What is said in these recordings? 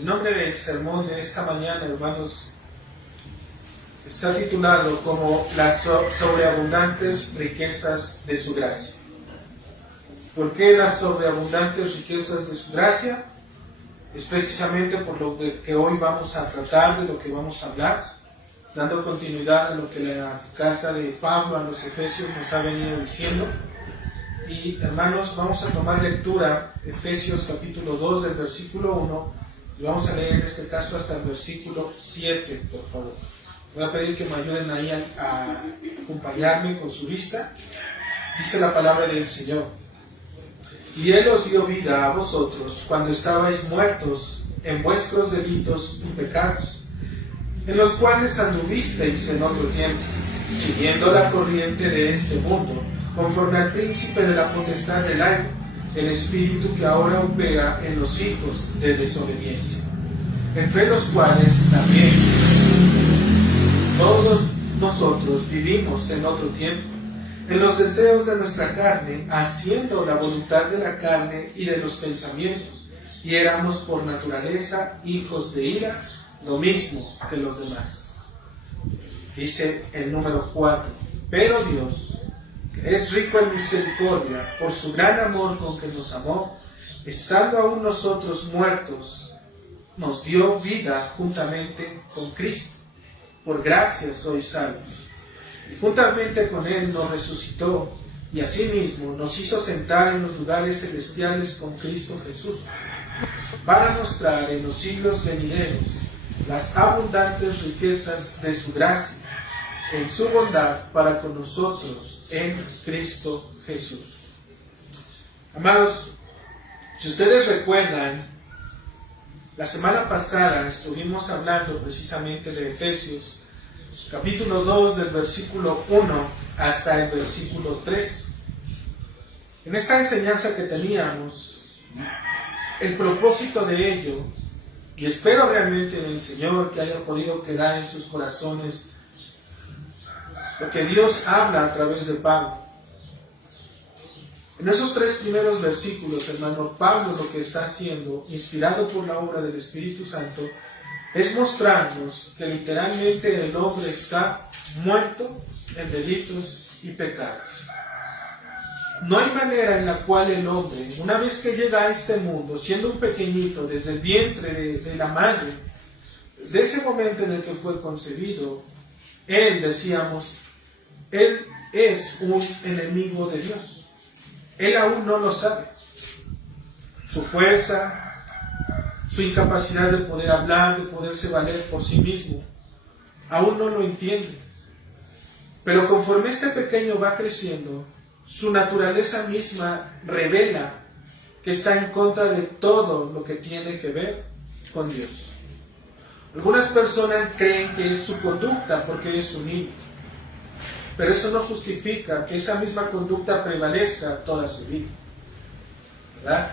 El nombre del sermón de esta mañana, hermanos, está titulado como las sobreabundantes riquezas de su gracia. ¿Por qué las sobreabundantes riquezas de su gracia? Es precisamente por lo que hoy vamos a tratar, de lo que vamos a hablar, dando continuidad a lo que la carta de Pablo a los Efesios nos ha venido diciendo. Y hermanos, vamos a tomar lectura, Efesios capítulo 2 del versículo 1, y vamos a leer en este caso hasta el versículo 7, por favor. Voy a pedir que me ayuden ahí a acompañarme con su vista. Dice la palabra del Señor: y Él os dio vida a vosotros cuando estabais muertos en vuestros delitos y pecados, en los cuales anduvisteis en otro tiempo, siguiendo la corriente de este mundo, conforme al príncipe de la potestad del aire, el espíritu que ahora opera en los hijos de desobediencia, entre los cuales también todos nosotros vivimos en otro tiempo, en los deseos de nuestra carne, haciendo la voluntad de la carne y de los pensamientos, y éramos por naturaleza hijos de ira, lo mismo que los demás. Dice el número 4, pero Dios, que es rico en misericordia, por su gran amor con que nos amó, estando aún nosotros muertos, nos dio vida juntamente con Cristo. Por gracia sois salvos. Y juntamente con Él nos resucitó, y asimismo nos hizo sentar en los lugares celestiales con Cristo Jesús, para mostrar en los siglos venideros las abundantes riquezas de su gracia, en su bondad para con nosotros en Cristo Jesús. Amados, si ustedes recuerdan, la semana pasada estuvimos hablando precisamente de Efesios, capítulo 2, del versículo 1 hasta el versículo 3. En esta enseñanza que teníamos, el propósito de ello, y espero realmente en el Señor que haya podido quedar en sus corazones lo que Dios habla a través de Pablo. En esos 3 primeros versículos, hermano, Pablo lo que está haciendo, inspirado por la obra del Espíritu Santo, es mostrarnos que literalmente el hombre está muerto en delitos y pecados. No hay manera en la cual el hombre, una vez que llega a este mundo, siendo un pequeñito, desde el vientre de la madre, desde ese momento en el que fue concebido, él es un enemigo de Dios. Él aún no lo sabe. Su fuerza, su incapacidad de poder hablar, de poderse valer por sí mismo, aún no lo entiende. Pero conforme este pequeño va creciendo, su naturaleza misma revela que está en contra de todo lo que tiene que ver con Dios. Algunas personas creen que es su conducta porque es un niño, pero eso no justifica que esa misma conducta prevalezca toda su vida, ¿verdad?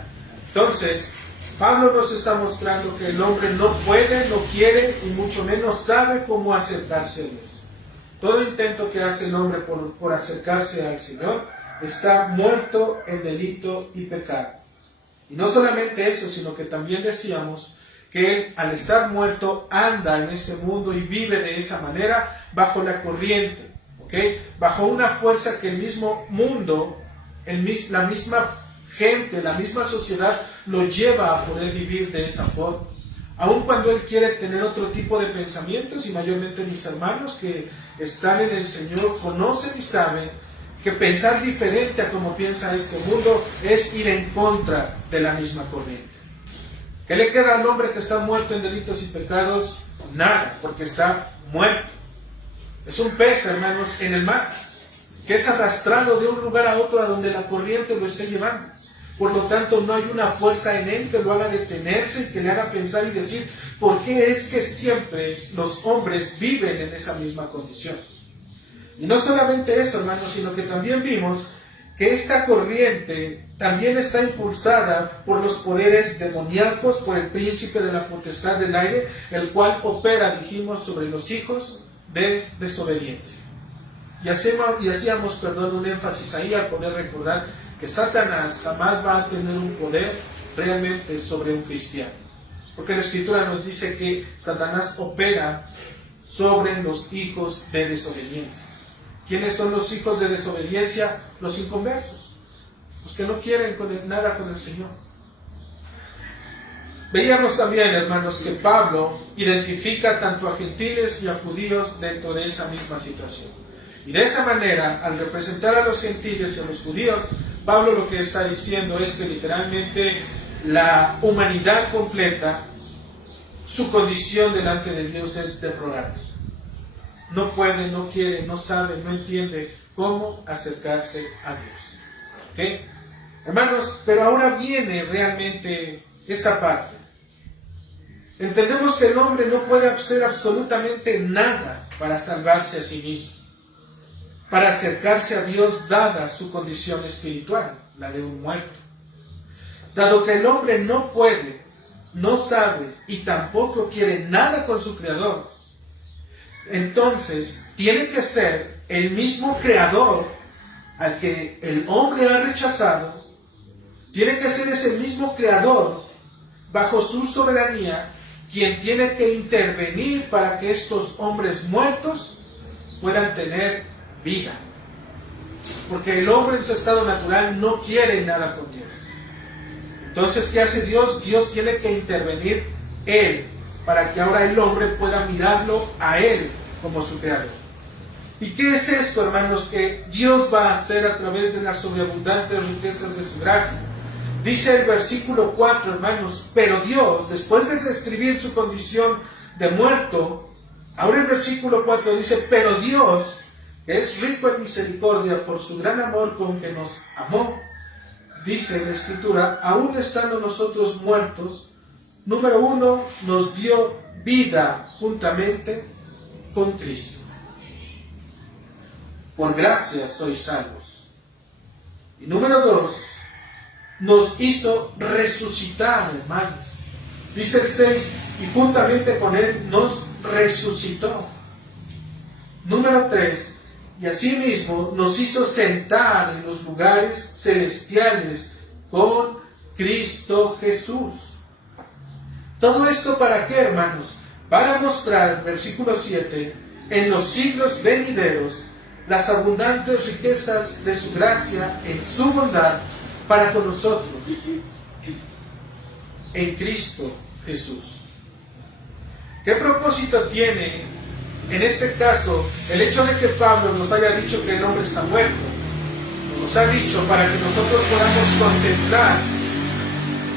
Entonces, Pablo nos está mostrando que el hombre no puede, no quiere y mucho menos sabe cómo acercarse a Dios. Todo intento que hace el hombre por acercarse al Señor está muerto en delito y pecado. Y no solamente eso, sino que también decíamos que él, al estar muerto, anda en este mundo y vive de esa manera bajo la corriente, ¿okay? Bajo una fuerza que el mismo mundo, la misma gente, la misma sociedad lo lleva a poder vivir de esa forma. Aun cuando él quiere tener otro tipo de pensamientos, y mayormente mis hermanos que están en el Señor conocen y saben que pensar diferente a como piensa este mundo es ir en contra de la misma corriente. ¿Qué le queda al hombre que está muerto en delitos y pecados? Nada, porque está muerto. Es un pez, hermanos, en el mar, que es arrastrado de un lugar a otro a donde la corriente lo esté llevando. Por lo tanto, no hay una fuerza en él que lo haga detenerse y que le haga pensar y decir, ¿por qué es que siempre los hombres viven en esa misma condición? Y no solamente eso, hermanos, sino que también vimos que esta corriente también está impulsada por los poderes demoníacos, por el príncipe de la potestad del aire, el cual opera, dijimos, sobre los hijos de desobediencia. Y hacíamos un énfasis ahí al poder recordar que Satanás jamás va a tener un poder realmente sobre un cristiano. Porque la Escritura nos dice que Satanás opera sobre los hijos de desobediencia. ¿Quiénes son los hijos de desobediencia? Los inconversos, los que no quieren nada con el Señor. Veíamos también, hermanos, que Pablo identifica tanto a gentiles y a judíos dentro de esa misma situación. Y de esa manera, al representar a los gentiles y a los judíos, Pablo lo que está diciendo es que literalmente la humanidad completa, su condición delante de Dios es deplorable. No puede, no quiere, no sabe, no entiende cómo acercarse a Dios. ¿Okay? Hermanos, pero ahora viene realmente esta parte. Entendemos que el hombre no puede hacer absolutamente nada para salvarse a sí mismo, para acercarse a Dios dada su condición espiritual, la de un muerto. Dado que el hombre no puede, no sabe y tampoco quiere nada con su Creador, entonces tiene que ser el mismo Creador al que el hombre ha rechazado, tiene que ser ese mismo Creador bajo su soberanía quien tiene que intervenir para que estos hombres muertos puedan tener vida. Porque el hombre en su estado natural no quiere nada con Dios. Entonces, ¿qué hace Dios? Dios tiene que intervenir Él, para que ahora el hombre pueda mirarlo a Él como su creador. ¿Y qué es esto, hermanos, que Dios va a hacer a través de las sobreabundantes riquezas de su gracia? Dice el versículo 4, hermanos, pero Dios, después de describir su condición de muerto, ahora el versículo 4 dice, pero Dios, que es rico en misericordia por su gran amor con que nos amó, dice la Escritura, aún estando nosotros muertos, número 1, nos dio vida juntamente con Cristo. Por gracia sois salvos. Y número 2, nos hizo resucitar, hermanos. Dice el 6, y juntamente con Él nos resucitó. Número 3, y asimismo nos hizo sentar en los lugares celestiales con Cristo Jesús. ¿Todo esto para qué, hermanos? Para mostrar, versículo 7, en los siglos venideros, las abundantes riquezas de su gracia en su bondad para con nosotros, en Cristo Jesús. ¿Qué propósito tiene, en este caso, el hecho de que Pablo nos haya dicho que el hombre está muerto? Nos ha dicho para que nosotros podamos contemplar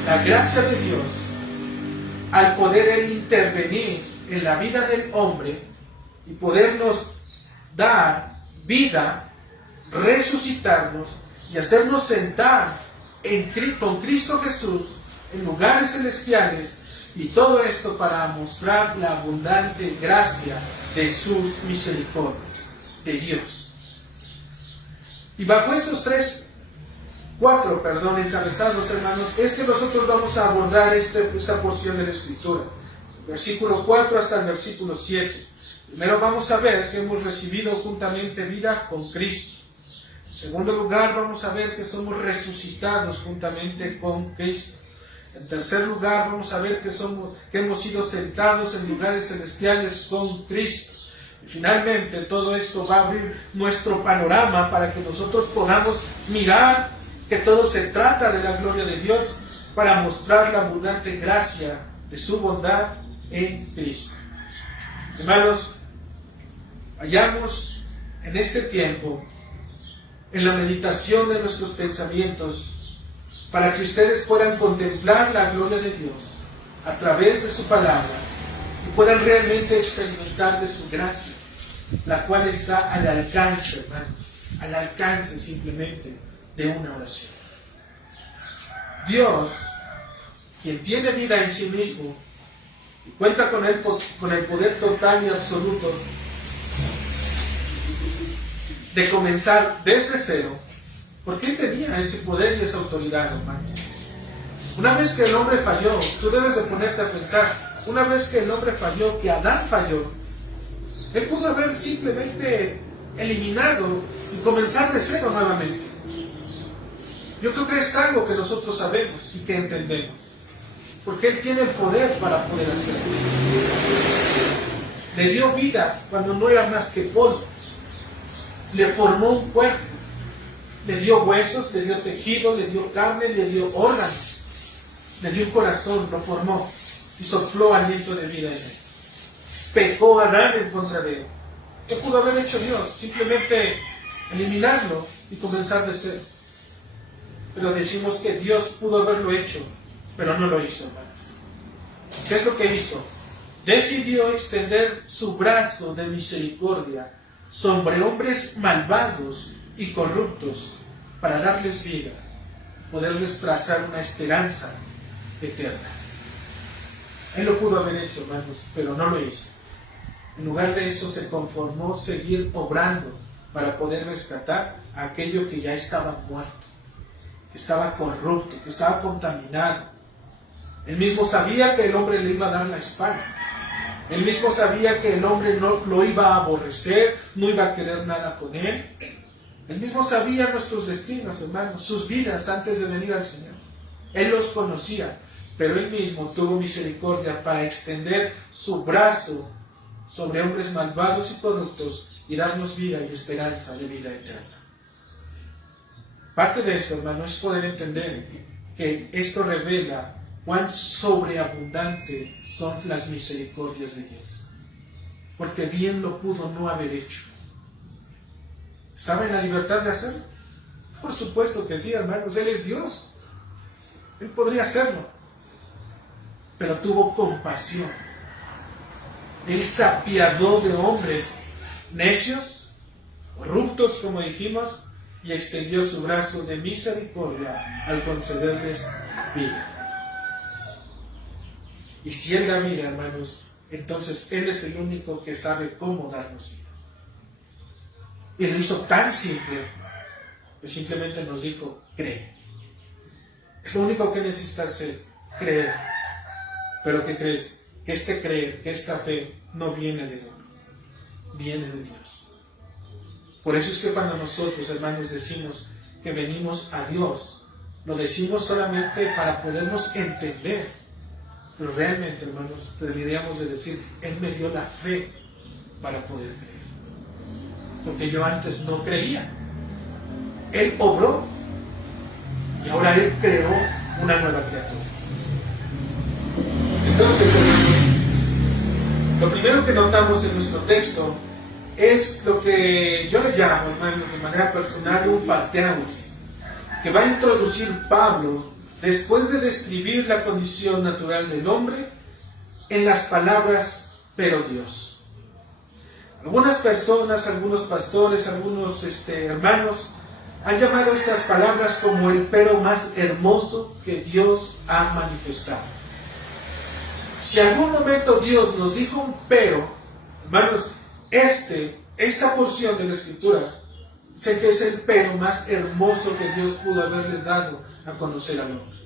la gracia de Dios al poder Él intervenir en la vida del hombre y podernos dar vida, resucitarnos y hacernos sentar con Cristo Jesús en lugares celestiales, y todo esto para mostrar la abundante gracia de sus misericordias, de Dios. Y bajo estos cuatro encabezados, hermanos, es que nosotros vamos a abordar esta porción de la Escritura, versículo 4 hasta el versículo 7. Primero vamos a ver que hemos recibido juntamente vida con Cristo. En segundo lugar, vamos a ver que somos resucitados juntamente con Cristo. En tercer lugar, vamos a ver que hemos sido sentados en lugares celestiales con Cristo. Y finalmente, todo esto va a abrir nuestro panorama para que nosotros podamos mirar que todo se trata de la gloria de Dios para mostrar la abundante gracia de su bondad en Cristo. Hermanos, vayamos en este tiempo en la meditación de nuestros pensamientos para que ustedes puedan contemplar la gloria de Dios a través de su palabra y puedan realmente experimentar de su gracia, la cual está al alcance, hermanos, al alcance simplemente de una oración. Dios, quien tiene vida en sí mismo y cuenta con el poder total y absoluto de comenzar desde cero, porque Él tenía ese poder y esa autoridad, hermanos. Una vez que el hombre falló, tú debes de ponerte a pensar, una vez que el hombre falló, que Adán falló, Él pudo haber simplemente eliminado y comenzar de cero nuevamente. Yo creo que es algo que nosotros sabemos y que entendemos. porque Él tiene el poder para poder hacerlo. Le dio vida cuando no era más que polvo. Le formó un cuerpo. Le dio huesos, le dio tejido, le dio carne, le dio órganos. Le dio un corazón, lo formó y sopló aliento de vida en él. Pecó Adán en contra de él. ¿Qué pudo haber hecho Dios? Simplemente eliminarlo y comenzar de cero. Pero decimos que Dios pudo haberlo hecho, pero no lo hizo, hermanos. ¿Qué es lo que hizo? Decidió extender su brazo de misericordia sobre hombres malvados y corruptos para darles vida, poderles trazar una esperanza eterna. Él lo pudo haber hecho, hermanos, pero no lo hizo. En lugar de eso se conformó seguir obrando para poder rescatar a aquello que ya estaba muerto, que estaba corrupto, que estaba contaminado. Él mismo sabía que el hombre le iba a dar la espalda. Él mismo sabía que el hombre no lo iba a aborrecer, no iba a querer nada con él. Él mismo sabía nuestros destinos, hermanos, sus vidas antes de venir al Señor. Él los conocía, pero Él mismo tuvo misericordia para extender su brazo sobre hombres malvados y corruptos y darnos vida y esperanza de vida eterna. Parte de esto, hermano, es poder entender que esto revela cuán sobreabundante son las misericordias de Dios. Porque bien lo pudo no haber hecho. ¿Estaba en la libertad de hacerlo? Por supuesto que sí, hermanos. Él es Dios. Él podría hacerlo. Pero tuvo compasión. Él se apiadó de hombres necios, corruptos, como dijimos, y extendió su brazo de misericordia al concederles vida. Y si Él da vida, hermanos, entonces Él es el único que sabe cómo darnos vida. Y lo hizo tan simple que simplemente nos dijo, cree. Es lo único que necesitas hacer, creer. Pero ¿qué crees? Que este creer, que esta fe no viene de uno, viene de Dios. Por eso es que cuando nosotros, hermanos, decimos que venimos a Dios, lo decimos solamente para podernos entender. Pero realmente, hermanos, deberíamos de decir, Él me dio la fe para poder creer. Porque yo antes no creía. Él obró y ahora Él creó una nueva criatura. Entonces, hermanos, lo primero que notamos en nuestro texto es lo que yo le llamo, hermanos, de manera personal, un parteaguas, que va a introducir Pablo después de describir la condición natural del hombre en las palabras, pero Dios. Algunas personas, algunos pastores, algunos hermanos han llamado estas palabras como el pero más hermoso que Dios ha manifestado. Si en algún momento Dios nos dijo un pero, hermanos, esta porción de la Escritura, sé que es el pero más hermoso que Dios pudo haberle dado a conocer al hombre.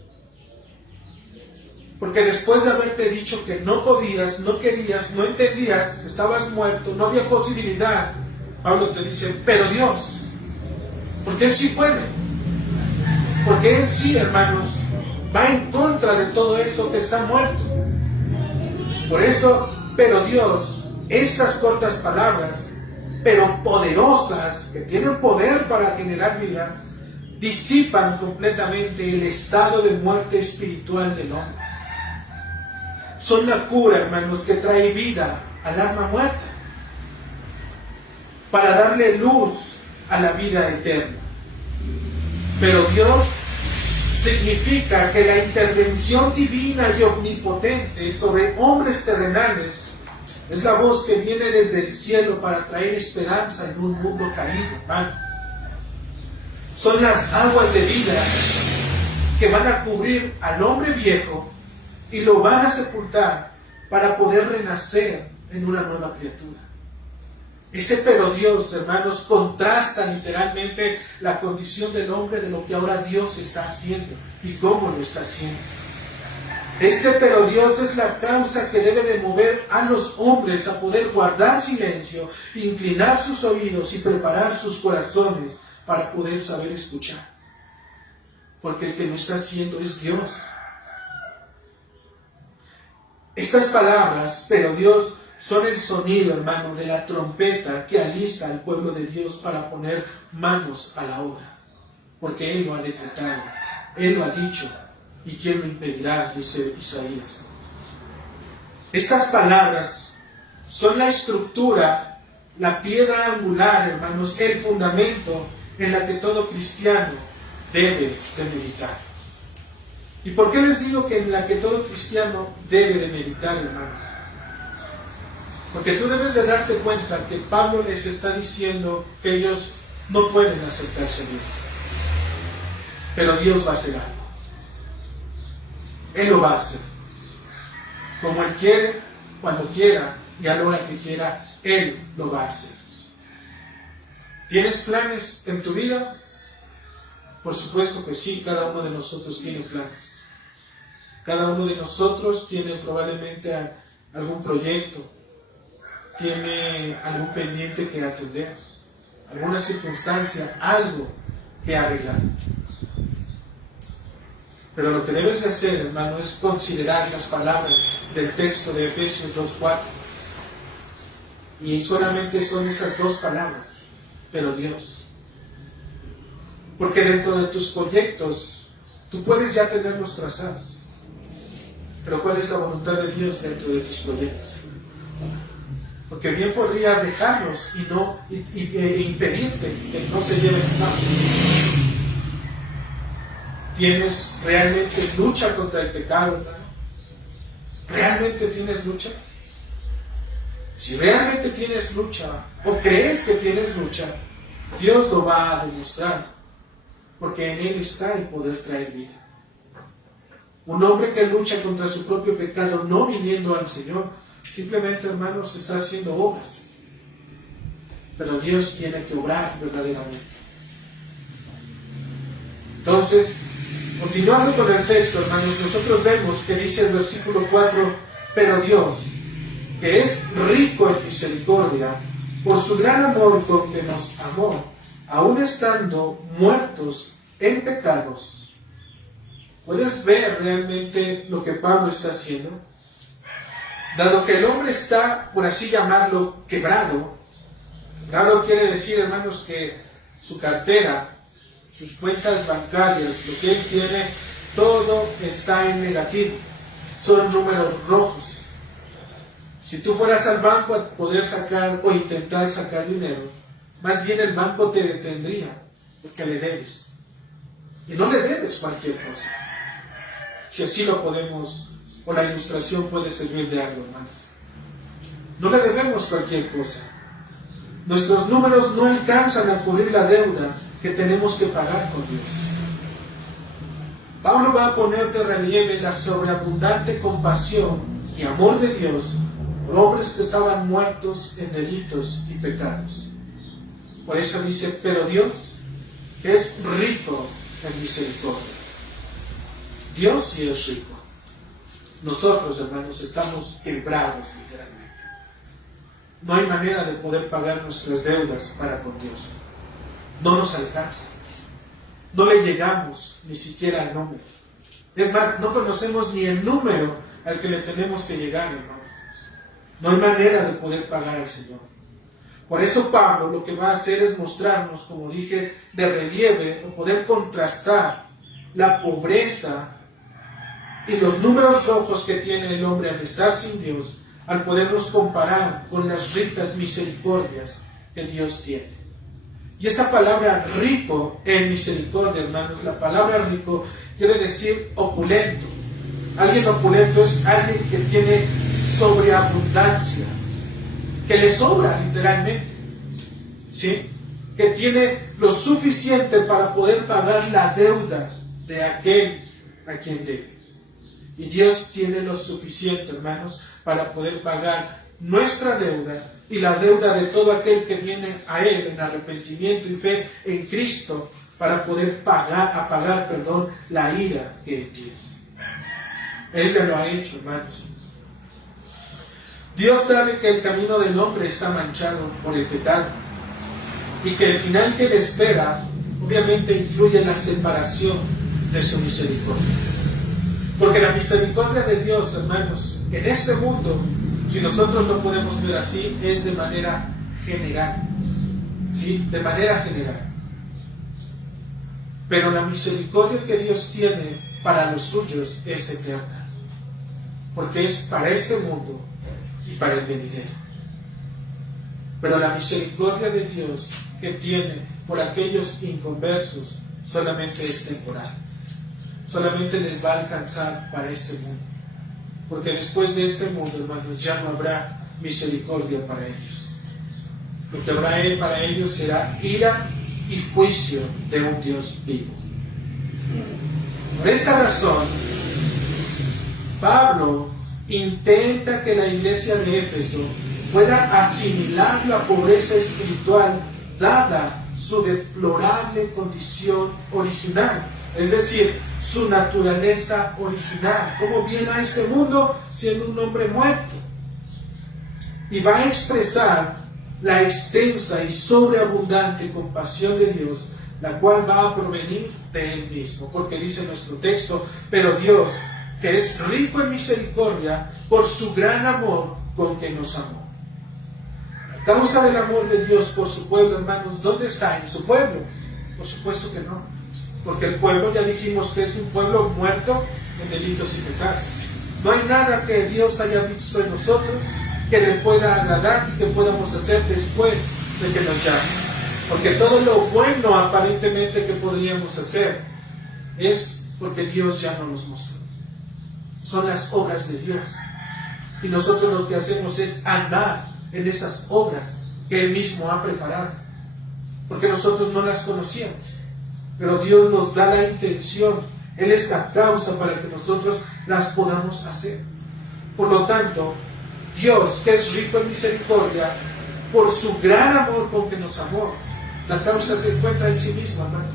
Porque después de haberte dicho que no podías, no querías, no entendías, estabas muerto, no había posibilidad, Pablo te dice, pero Dios, porque Él sí puede. Porque Él sí, hermanos, va en contra de todo eso que está muerto. Por eso, pero Dios, estas cortas palabras, pero poderosas, que tienen poder para generar vida, disipan completamente el estado de muerte espiritual del hombre. Son la cura, hermanos, que trae vida al alma muerta, para darle luz a la vida eterna. Pero Dios significa que la intervención divina y omnipotente sobre hombres terrenales es la voz que viene desde el cielo para traer esperanza en un mundo caído, hermano. Son las aguas de vida que van a cubrir al hombre viejo y lo van a sepultar para poder renacer en una nueva criatura. Ese pero Dios, hermanos, contrasta literalmente la condición del hombre de lo que ahora Dios está haciendo y cómo lo está haciendo. Este pero Dios es la causa que debe de mover a los hombres a poder guardar silencio, inclinar sus oídos y preparar sus corazones para poder saber escuchar. Porque el que lo está haciendo es Dios. Estas palabras, pero Dios, son el sonido, hermano, de la trompeta que alista al pueblo de Dios para poner manos a la obra. Porque Él lo ha decretado, Él lo ha dicho, y ¿quién lo impedirá?, dice Isaías. Estas palabras son la estructura, la piedra angular, hermanos, el fundamento en la que todo cristiano debe de meditar. ¿Y por qué les digo que en la que todo cristiano debe de meditar, hermano? Porque tú debes de darte cuenta que Pablo les está diciendo que ellos no pueden acercarse a Dios. Pero Dios va a hacer algo. Él lo va a hacer. Como Él quiere, cuando quiera y a la hora que quiera, Él lo va a hacer. ¿Tienes planes en tu vida? Por supuesto que sí, cada uno de nosotros tiene planes. Cada uno de nosotros tiene probablemente algún proyecto, tiene algún pendiente que atender, alguna circunstancia, algo que arreglar. Pero lo que debes de hacer, hermano, es considerar las palabras del texto de Efesios 2:4. Y solamente son esas dos palabras, pero Dios. Porque dentro de tus proyectos, tú puedes ya tenerlos trazados. Pero ¿cuál es la voluntad de Dios dentro de tus proyectos? Porque bien podría dejarlos e impedirte que no se lleven a cabo. ¿Tienes realmente lucha contra el pecado, hermano? ¿Realmente tienes lucha? Si realmente tienes lucha, o crees que tienes lucha, Dios lo va a demostrar, porque en Él está el poder traer vida. Un hombre que lucha contra su propio pecado, no viniendo al Señor, simplemente, hermanos, está haciendo obras. Pero Dios tiene que obrar verdaderamente. Entonces, continuando con el texto, hermanos, nosotros vemos que dice el versículo 4, pero Dios, que es rico en misericordia, por su gran amor con que nos amó, aun estando muertos en pecados. ¿Puedes ver realmente lo que Pablo está haciendo? Dado que el hombre está, por así llamarlo, quebrado. Quebrado quiere decir, hermanos, que su cartera, sus cuentas bancarias, lo que él tiene, todo está en negativo. Son números rojos. Si tú fueras al banco a poder sacar o intentar sacar dinero, más bien el banco te detendría porque le debes. Y no le debes cualquier cosa. Si así lo podemos, o la ilustración puede servir de algo, hermanos. No le debemos cualquier cosa. Nuestros números no alcanzan a cubrir la deuda que tenemos que pagar con Dios. Pablo va a poner de relieve la sobreabundante compasión y amor de Dios por hombres que estaban muertos en delitos y pecados. Por eso dice, pero Dios, que es rico en misericordia. Dios sí es rico. Nosotros, hermanos, estamos quebrados literalmente. No hay manera de poder pagar nuestras deudas para con Dios. No nos alcanza. No le llegamos ni siquiera al número. Es más, no conocemos ni el número al que le tenemos que llegar, hermanos. No hay manera de poder pagar al Señor. Por eso Pablo lo que va a hacer es mostrarnos, como dije, de relieve o poder contrastar la pobreza y los números rojos que tiene el hombre al estar sin Dios, al podernos comparar con las ricas misericordias que Dios tiene. Y esa palabra rico en misericordia, hermanos, la palabra rico quiere decir opulento. Alguien opulento es alguien que tiene sobreabundancia, que le sobra literalmente, ¿sí? Que tiene lo suficiente para poder pagar la deuda de aquel a quien debe. Y Dios tiene lo suficiente, hermanos, para poder pagar nuestra deuda y la deuda de todo aquel que viene a Él en arrepentimiento y fe en Cristo, para poder apagar la ira que Él tiene. Él ya lo ha hecho, hermanos. Dios sabe que el camino del hombre está manchado por el pecado y que el final que le espera obviamente incluye la separación de su misericordia. Porque la misericordia de Dios, hermanos, en este mundo, si nosotros lo podemos ver así, es de manera general. ¿Sí? De manera general. Pero la misericordia que Dios tiene para los suyos es eterna. Porque es para este mundo y para el venidero. Pero la misericordia de Dios que tiene por aquellos inconversos solamente es temporal. Solamente les va a alcanzar para este mundo. Porque después de este mundo, hermanos, ya no habrá misericordia para ellos. Lo que habrá para ellos será ira y juicio de un Dios vivo. Por esta razón, Pablo intenta que la iglesia de Éfeso pueda asimilar la pobreza espiritual dada su deplorable condición original, es decir, su naturaleza original, cómo viene a este mundo siendo un hombre muerto, y va a expresar la extensa y sobreabundante compasión de Dios, la cual va a provenir de Él mismo, porque dice nuestro texto: pero Dios, que es rico en misericordia, por su gran amor con que nos amó. La causa del amor de Dios por su pueblo, hermanos, ¿dónde está? ¿En su pueblo? Por supuesto que no, porque el pueblo, ya dijimos que es un pueblo muerto en delitos y pecados. No hay nada que Dios haya visto en nosotros que le pueda agradar y que podamos hacer después de que nos llame. Porque todo lo bueno aparentemente que podríamos hacer es porque Dios ya no nos mostró. Son las obras de Dios. Y nosotros lo que hacemos es andar en esas obras que Él mismo ha preparado. Porque nosotros no las conocíamos. Pero Dios nos da la intención. Él es la causa para que nosotros las podamos hacer. Por lo tanto, Dios, que es rico en misericordia, por su gran amor con que nos amó, la causa se encuentra en sí misma, hermano.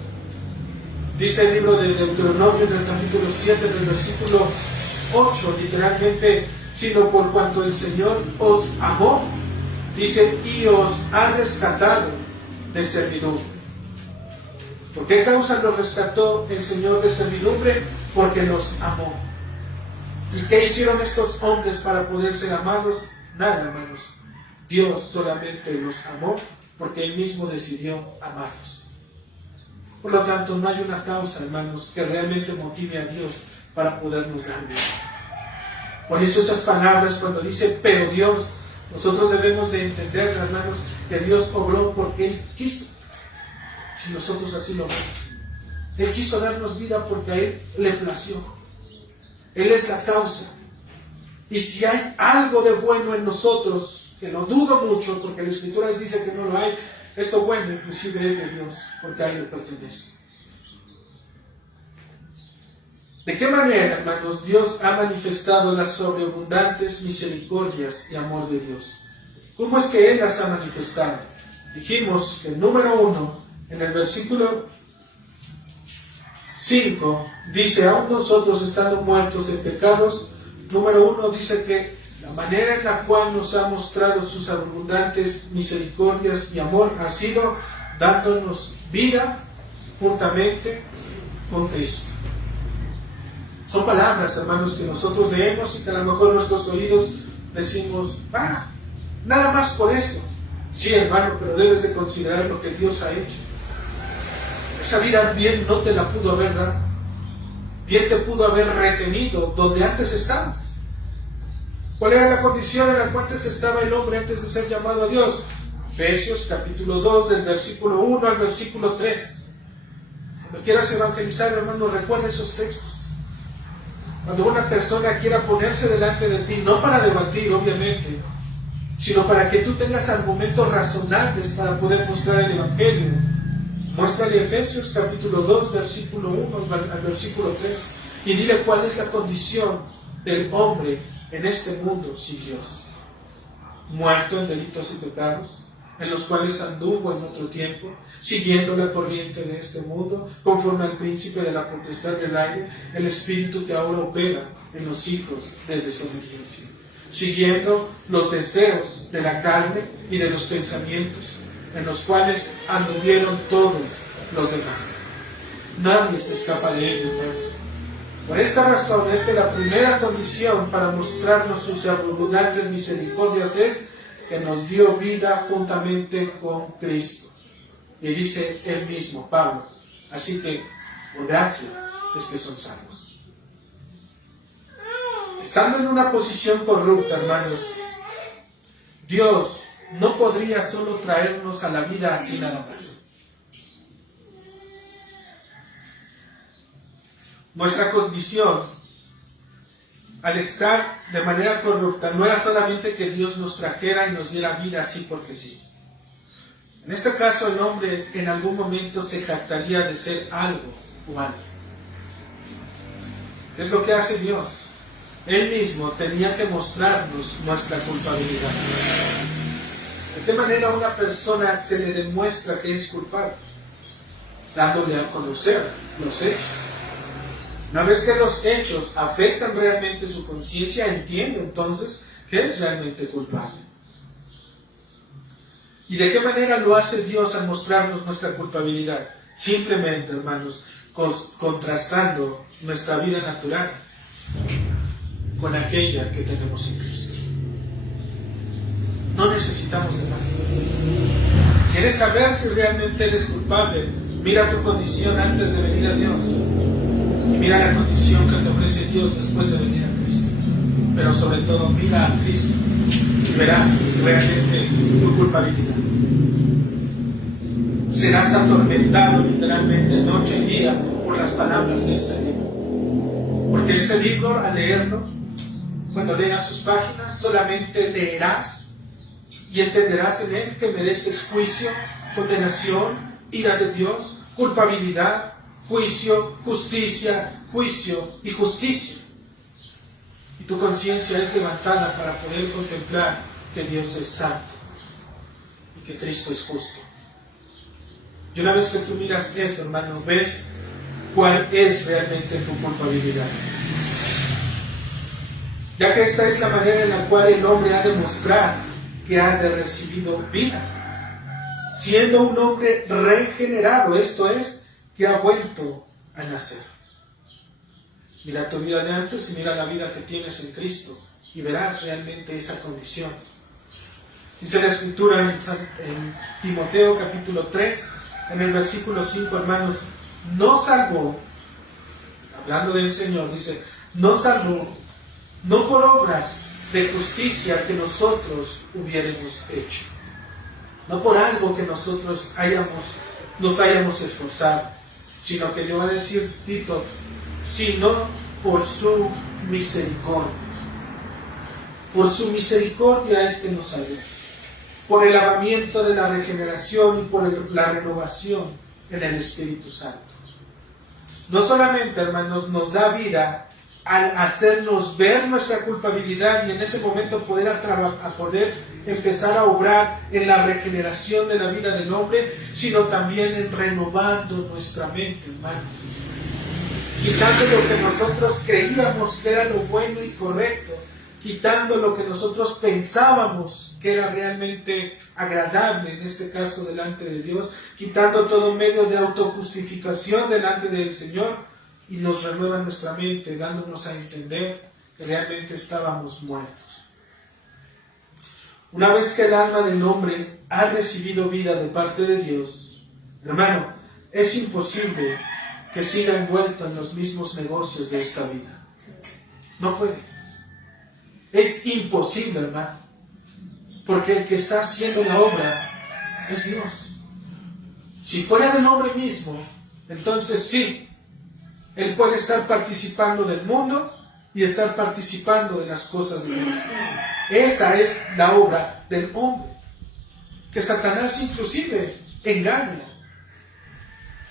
Dice el libro de Deuteronomio en el capítulo 7, del versículo 8, literalmente: sino por cuanto el Señor os amó, dice, y os ha rescatado de servidumbre. ¿Por qué causa nos rescató el Señor de servidumbre? Porque nos amó. ¿Y qué hicieron estos hombres para poder ser amados? Nada, hermanos. Dios solamente los amó porque Él mismo decidió amarlos. Por lo tanto, no hay una causa, hermanos, que realmente motive a Dios para podernos dar vida. Por eso esas palabras cuando dice, pero Dios, nosotros debemos de entender, hermanos, que Dios obró porque Él quiso. Si nosotros así lo vemos. Él quiso darnos vida porque a Él le plació. Él es la causa. Y si hay algo de bueno en nosotros, que lo dudo mucho, porque la Escritura dice que no lo hay, eso bueno inclusive es de Dios, porque a Él le pertenece. ¿De qué manera, hermanos, Dios ha manifestado las sobreabundantes misericordias y amor de Dios? ¿Cómo es que Él las ha manifestado? Dijimos que el número 1, en el versículo 5, dice, aún nosotros estando muertos en pecados, número 1 dice que la manera en la cual nos ha mostrado sus abundantes misericordias y amor ha sido dándonos vida juntamente con Cristo. Son palabras, hermanos, que nosotros leemos y que a lo mejor nuestros oídos decimos, nada más por eso. Sí, hermano, pero debes de considerar lo que Dios ha hecho. Esa vida bien no te la pudo haber dado. Bien te pudo haber retenido donde antes estabas. ¿Cuál era la condición en la cual antes estaba el hombre antes de ser llamado a Dios? Efesios capítulo 2, del versículo 1 al versículo 3. Cuando quieras evangelizar, hermano, recuerda esos textos. Cuando una persona quiera ponerse delante de ti, no para debatir, obviamente, sino para que tú tengas argumentos razonables para poder mostrar el Evangelio, muéstrale Efesios capítulo 2, versículo 1 al versículo 3, y dile cuál es la condición del hombre en este mundo sin Dios. Muerto en delitos y pecados, en los cuales anduvo en otro tiempo, siguiendo la corriente de este mundo, conforme al príncipe de la potestad del aire, el espíritu que ahora opera en los hijos de desobediencia, siguiendo los deseos de la carne y de los pensamientos, en los cuales anduvieron todos los demás. Nadie se escapa de ello, hermanos. Por esta razón es que la primera condición para mostrarnos sus abundantes misericordias es que nos dio vida juntamente con Cristo. Y dice él mismo, Pablo, así que por gracia es que son salvos. Estando en una posición corrupta, hermanos, Dios no podría solo traernos a la vida así nada más. Nuestra condición, al estar de manera corrupta, no era solamente que Dios nos trajera y nos diera vida así porque sí. En este caso, el hombre en algún momento se jactaría de ser algo o alguien. ¿Qué es lo que hace Dios? Él mismo tenía que mostrarnos nuestra culpabilidad. ¿De qué manera a una persona se le demuestra que es culpable? Dándole a conocer los hechos. Una vez que los hechos afectan realmente su conciencia, entiende entonces que es realmente culpable. ¿Y de qué manera lo hace Dios al mostrarnos nuestra culpabilidad? Simplemente, hermanos, contrastando nuestra vida natural con aquella que tenemos en Cristo. No necesitamos de más. ¿Quieres saber si realmente eres culpable? Mira tu condición antes de venir a Dios. Y mira la condición que te ofrece Dios después de venir a Cristo. Pero sobre todo, mira a Cristo y verás realmente tu culpabilidad. Serás atormentado literalmente noche y día por las palabras de este libro. Porque este libro, al leerlo, cuando leas sus páginas, solamente leerás y entenderás en él que mereces juicio, condenación, ira de Dios, culpabilidad, juicio, justicia, juicio y justicia. Y tu conciencia es levantada para poder contemplar que Dios es santo y que Cristo es justo. Y una vez que tú miras esto, hermano, ves cuál es realmente tu culpabilidad. Ya que esta es la manera en la cual el hombre ha de mostrar que ha recibido vida. Siendo un hombre regenerado, esto es, que ha vuelto a nacer. Mira tu vida de antes y mira la vida que tienes en Cristo y verás realmente esa condición. Dice la Escritura en Timoteo capítulo 3, en el versículo 5, hermanos, no salvó, hablando del Señor, dice, no salvó, no por obras de justicia que nosotros hubiéramos hecho, no por algo que nosotros nos hayamos esforzado, sino que le va a decir Tito, sino por su misericordia. Por su misericordia es que nos salvó. Por el lavamiento de la regeneración y por la renovación en el Espíritu Santo. No solamente, hermanos, nos da vida al hacernos ver nuestra culpabilidad y en ese momento poder empezar a obrar en la regeneración de la vida del hombre, sino también en renovando nuestra mente, hermanos. Quitando lo que nosotros creíamos que era lo bueno y correcto, quitando lo que nosotros pensábamos que era realmente agradable, en este caso delante de Dios, quitando todo medio de autojustificación delante del Señor, y nos renueva nuestra mente, dándonos a entender que realmente estábamos muertos. Una vez que el alma del hombre ha recibido vida de parte de Dios, hermano, es imposible que siga envuelto en los mismos negocios de esta vida. No puede. Es imposible, hermano. Porque el que está haciendo la obra es Dios. Si fuera del hombre mismo, entonces sí, él puede estar participando del mundo y estar participando de las cosas de Dios. Esa es la obra del hombre. Que Satanás inclusive engaña.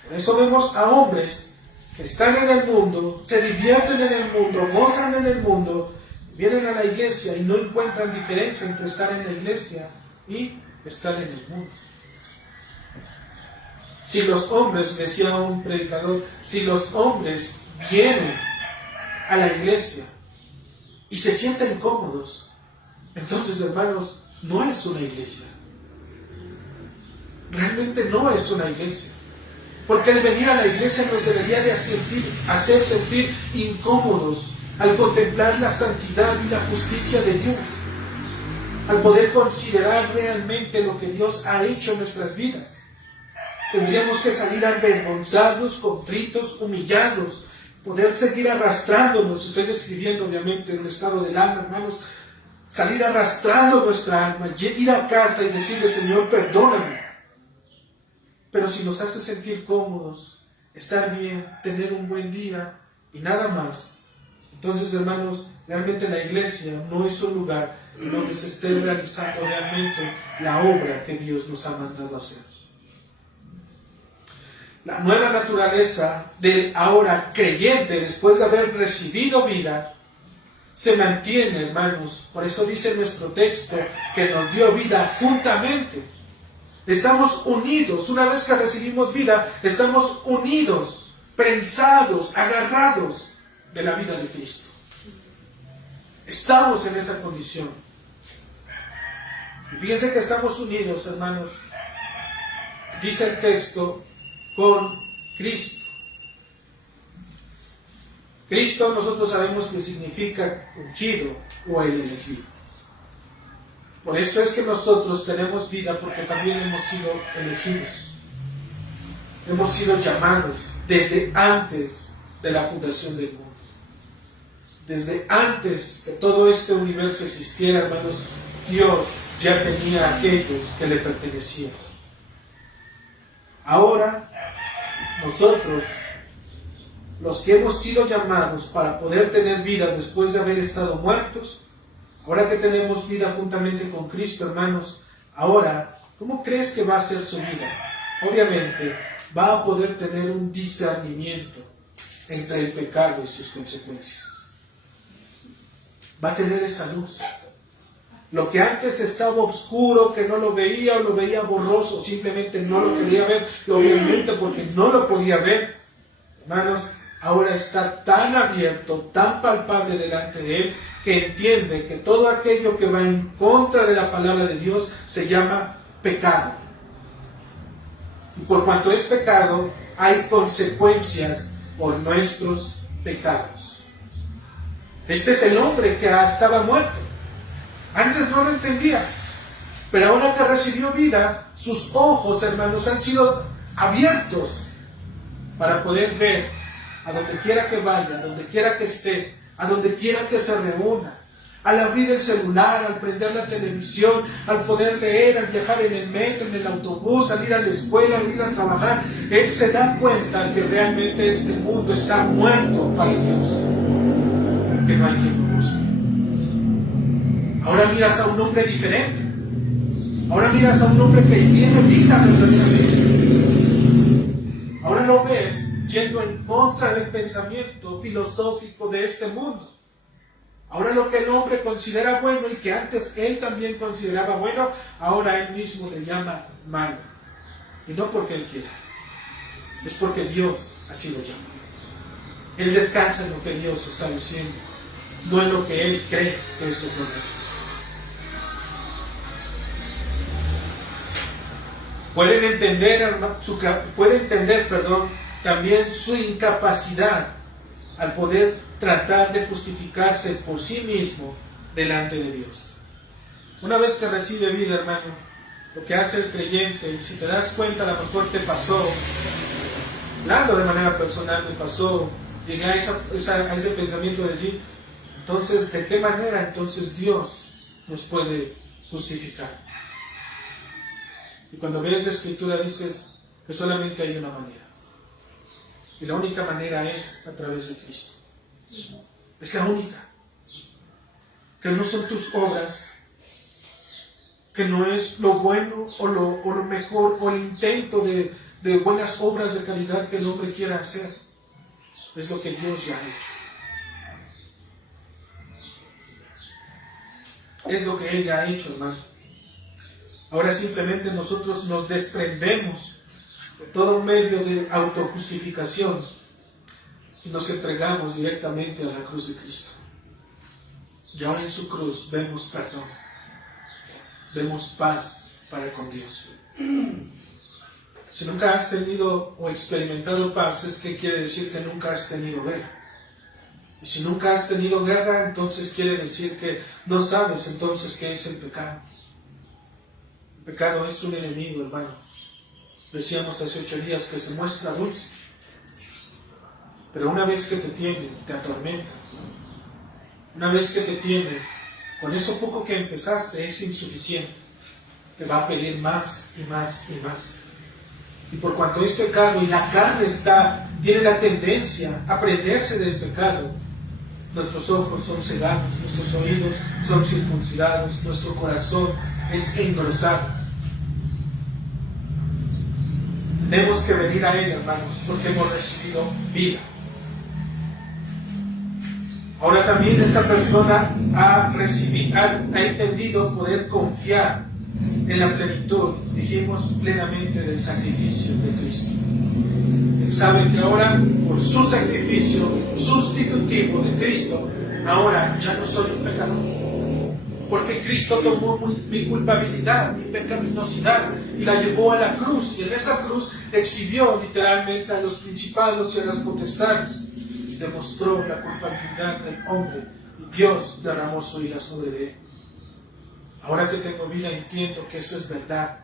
Por eso vemos a hombres que están en el mundo, se divierten en el mundo, gozan en el mundo, vienen a la iglesia y no encuentran diferencia entre estar en la iglesia y estar en el mundo. Si los hombres, decía un predicador, si los hombres vienen a la iglesia y se sienten cómodos, entonces, hermanos, no es una iglesia. Realmente no es una iglesia. Porque el venir a la iglesia nos debería de hacer sentir incómodos al contemplar la santidad y la justicia de Dios, al poder considerar realmente lo que Dios ha hecho en nuestras vidas. Tendríamos que salir avergonzados, contritos, humillados, poder seguir arrastrándonos. Estoy describiendo obviamente el estado del alma, hermanos. Salir arrastrando nuestra alma, ir a casa y decirle: Señor, perdóname. Pero si nos hace sentir cómodos, estar bien, tener un buen día y nada más, entonces, hermanos, realmente la iglesia no es un lugar en donde se esté realizando realmente la obra que Dios nos ha mandado hacer. La nueva naturaleza del ahora creyente, después de haber recibido vida, se mantiene, hermanos. Por eso dice nuestro texto que nos dio vida juntamente. Estamos unidos. Una vez que recibimos vida, estamos unidos, prensados, agarrados de la vida de Cristo. Estamos en esa condición. Y fíjense que estamos unidos, hermanos. Dice el texto, con Cristo. Cristo nosotros sabemos que significa ungido o el elegido. Por eso es que nosotros tenemos vida, porque también hemos sido elegidos. Hemos sido llamados desde antes de la fundación del mundo. Desde antes que todo este universo existiera, hermanos, Dios ya tenía a aquellos que le pertenecían. Ahora, nosotros, los que hemos sido llamados para poder tener vida después de haber estado muertos, ahora que tenemos vida juntamente con Cristo, hermanos, ahora, ¿cómo crees que va a ser su vida? Obviamente, va a poder tener un discernimiento entre el pecado y sus consecuencias. Va a tener esa luz. Lo que antes estaba oscuro, que no lo veía o lo veía borroso, simplemente no lo quería ver, y obviamente porque no lo podía ver, hermanos, ahora está tan abierto, tan palpable delante de él, que entiende que todo aquello que va en contra de la palabra de Dios se llama pecado. Y por cuanto es pecado, hay consecuencias por nuestros pecados. Este es el hombre que estaba muerto. Antes no lo entendía, pero ahora que recibió vida, sus ojos, hermanos, han sido abiertos para poder ver a donde quiera que vaya, a donde quiera que esté, a donde quiera que se reúna. Al abrir el celular, al prender la televisión, al poder leer, al viajar en el metro, en el autobús, al ir a la escuela, al ir a trabajar, él se da cuenta que realmente este mundo está muerto para Dios, que no hay quien lo busque. Ahora miras a un hombre diferente. Ahora miras a un hombre que tiene vida verdaderamente. Ahora lo ves yendo en contra del pensamiento filosófico de este mundo. Ahora lo que el hombre considera bueno y que antes él también consideraba bueno, ahora él mismo le llama malo. Y no porque él quiera, es porque Dios así lo llama. Él descansa en lo que Dios está diciendo, no en lo que él cree que es lo correcto. Pueden entender también su incapacidad al poder tratar de justificarse por sí mismo delante de Dios. Una vez que recibe vida, hermano, lo que hace el creyente, y si te das cuenta, a lo mejor te pasó, hablando de manera personal, me pasó, llegué a ese pensamiento de decir, entonces, ¿de qué manera entonces Dios nos puede justificar? Y cuando ves la Escritura dices que solamente hay una manera. Y la única manera es a través de Cristo. Es la única. Que no son tus obras, que no es lo bueno o lo mejor o el intento de buenas obras de caridad que el hombre quiera hacer. Es lo que Dios ya ha hecho. Es lo que Él ya ha hecho, hermano. Ahora simplemente nosotros nos desprendemos de todo medio de autojustificación y nos entregamos directamente a la cruz de Cristo. Y ahora en su cruz vemos perdón, vemos paz para con Dios. Si nunca has tenido o experimentado paz, es que quiere decir que nunca has tenido guerra. Y si nunca has tenido guerra, entonces quiere decir que no sabes entonces qué es el pecado. El pecado es un enemigo, hermano. Decíamos hace 8 días que se muestra dulce, pero una vez que te tiene, te atormenta. Una vez que te tiene, con eso poco que empezaste es insuficiente. Te va a pedir más y más y más. Y por cuanto es pecado y la carne tiene la tendencia a prenderse del pecado, nuestros ojos son cegados, nuestros oídos son circuncidados, nuestro corazón es engrosado. Tenemos que venir a Él, hermanos, porque hemos recibido vida. Ahora también esta persona ha entendido poder confiar en la plenitud, dijimos, plenamente del sacrificio de Cristo. Él sabe que ahora, por su sacrificio sustitutivo de Cristo, ahora ya no soy un pecador. Porque Cristo tomó mi culpabilidad, mi pecaminosidad, y la llevó a la cruz. Y en esa cruz exhibió literalmente a los principados y a las potestades. Demostró la culpabilidad del hombre y Dios derramó su ira sobre él. Ahora que tengo vida entiendo que eso es verdad,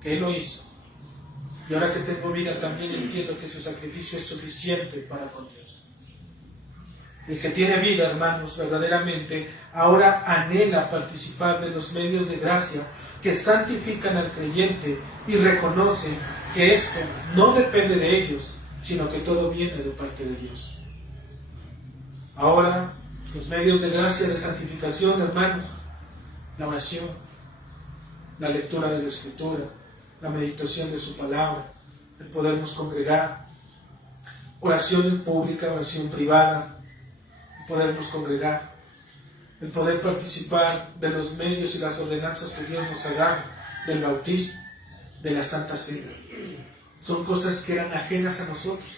que Él lo hizo. Y ahora que tengo vida también entiendo que su sacrificio es suficiente para con Dios. El que tiene vida, hermanos, verdaderamente, ahora anhela participar de los medios de gracia que santifican al creyente y reconoce que esto no depende de ellos, sino que todo viene de parte de Dios. Ahora, los medios de gracia de santificación, hermanos, la oración, la lectura de la Escritura, la meditación de su palabra, el podernos congregar, oración pública, oración privada, el podernos congregar, el poder participar de los medios y las ordenanzas que Dios nos ha dado, del bautismo, de la Santa Cena. Son cosas que eran ajenas a nosotros,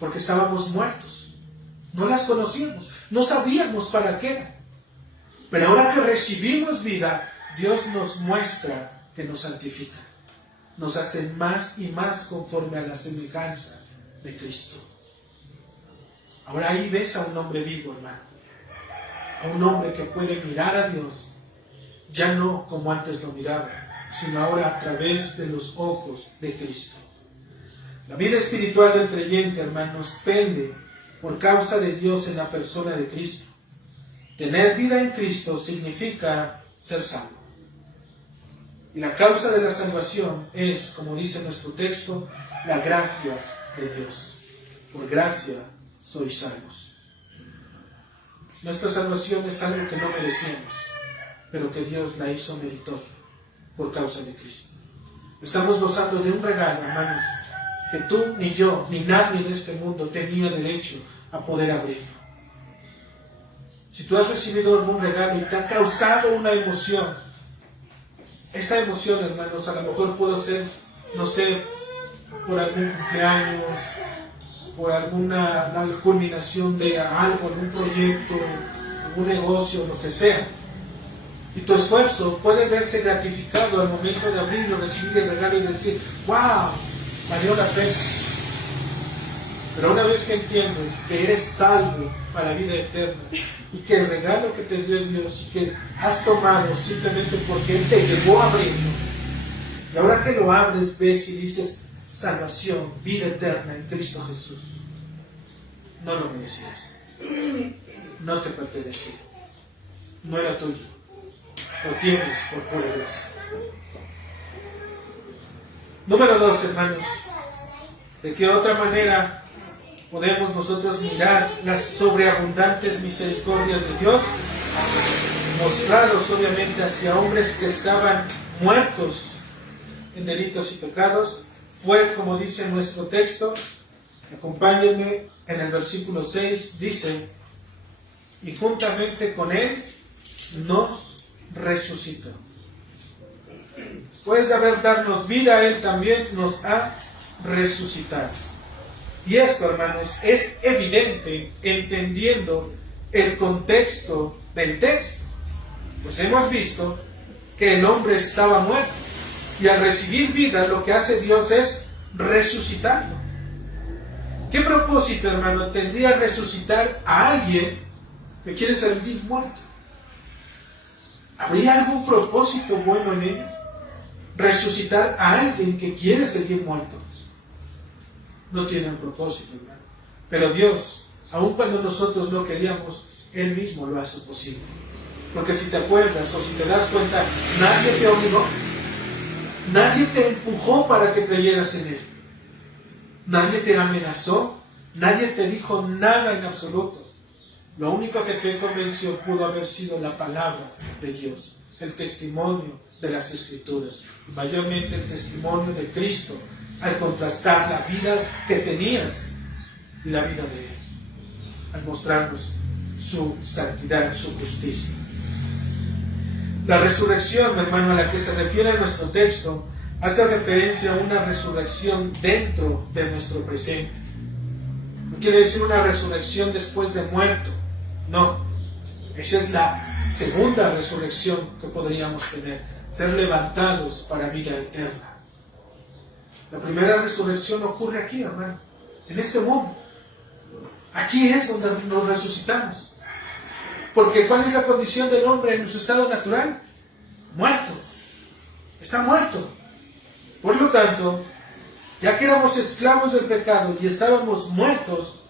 porque estábamos muertos. No las conocíamos, no sabíamos para qué. Pero ahora que recibimos vida, Dios nos muestra que nos santifica. Nos hace más y más conforme a la semejanza de Cristo. Ahora ahí ves a un hombre vivo, hermano. A un hombre que puede mirar a Dios, ya no como antes lo miraba, sino ahora a través de los ojos de Cristo. La vida espiritual del creyente, hermanos, pende por causa de Dios en la persona de Cristo. Tener vida en Cristo significa ser salvo. Y la causa de la salvación es, como dice nuestro texto, la gracia de Dios. Por gracia sois salvos. Nuestra salvación es algo que no merecíamos, pero que Dios la hizo meritoria por causa de Cristo. Estamos gozando de un regalo, hermanos, que tú, ni yo, ni nadie en este mundo tenía derecho a poder abrir. Si tú has recibido algún regalo y te ha causado una emoción, esa emoción, hermanos, a lo mejor puede ser, no sé, por algún cumpleaños, por alguna culminación de algo, algún proyecto, algún negocio, lo que sea. Y tu esfuerzo puede verse gratificado al momento de abrirlo, recibir el regalo y decir, ¡wow! Valió la pena. Pero una vez que entiendes que eres salvo para vida eterna y que el regalo que te dio Dios y que has tomado simplemente porque Él te llevó a abrirlo, y ahora que lo abres, ves y dices, salvación, vida eterna en Cristo Jesús, no lo merecías, no te pertenecía, no era tuyo, lo tienes por pura gracia. Número 2, hermanos, ¿de qué otra manera podemos nosotros mirar las sobreabundantes misericordias de Dios? Mostrados obviamente hacia hombres que estaban muertos en delitos y pecados, fue como dice nuestro texto, acompáñenme en el versículo 6, dice, y juntamente con Él nos resucitó. Después de haber darnos vida, Él también nos ha resucitado. Y esto, hermanos, es evidente entendiendo el contexto del texto. Pues hemos visto que el hombre estaba muerto. Y al recibir vida, lo que hace Dios es resucitarlo. ¿Qué propósito, hermano, tendría resucitar a alguien que quiere seguir muerto? ¿Habría algún propósito bueno en ello? Resucitar a alguien que quiere seguir muerto. No tiene un propósito, hermano. Pero Dios, aun cuando nosotros no queríamos, Él mismo lo hace posible. Porque si te acuerdas o si te das cuenta, nadie te obligó. Nadie te empujó para que creyeras en Él. Nadie te amenazó. Nadie te dijo nada en absoluto. Lo único que te convenció pudo haber sido la palabra de Dios, el testimonio de las Escrituras, mayormente el testimonio de Cristo, al contrastar la vida que tenías y la vida de Él, al mostrarnos su santidad, su justicia. La resurrección, hermano, a la que se refiere nuestro texto, hace referencia a una resurrección dentro de nuestro presente. No quiere decir una resurrección después de muerto. No, esa es la segunda resurrección que podríamos tener, ser levantados para vida eterna. La primera resurrección ocurre aquí, hermano, en este mundo. Aquí es donde nos resucitamos. Porque ¿cuál es la condición del hombre en su estado natural? Muerto. Está muerto. Por lo tanto, ya que éramos esclavos del pecado y estábamos muertos,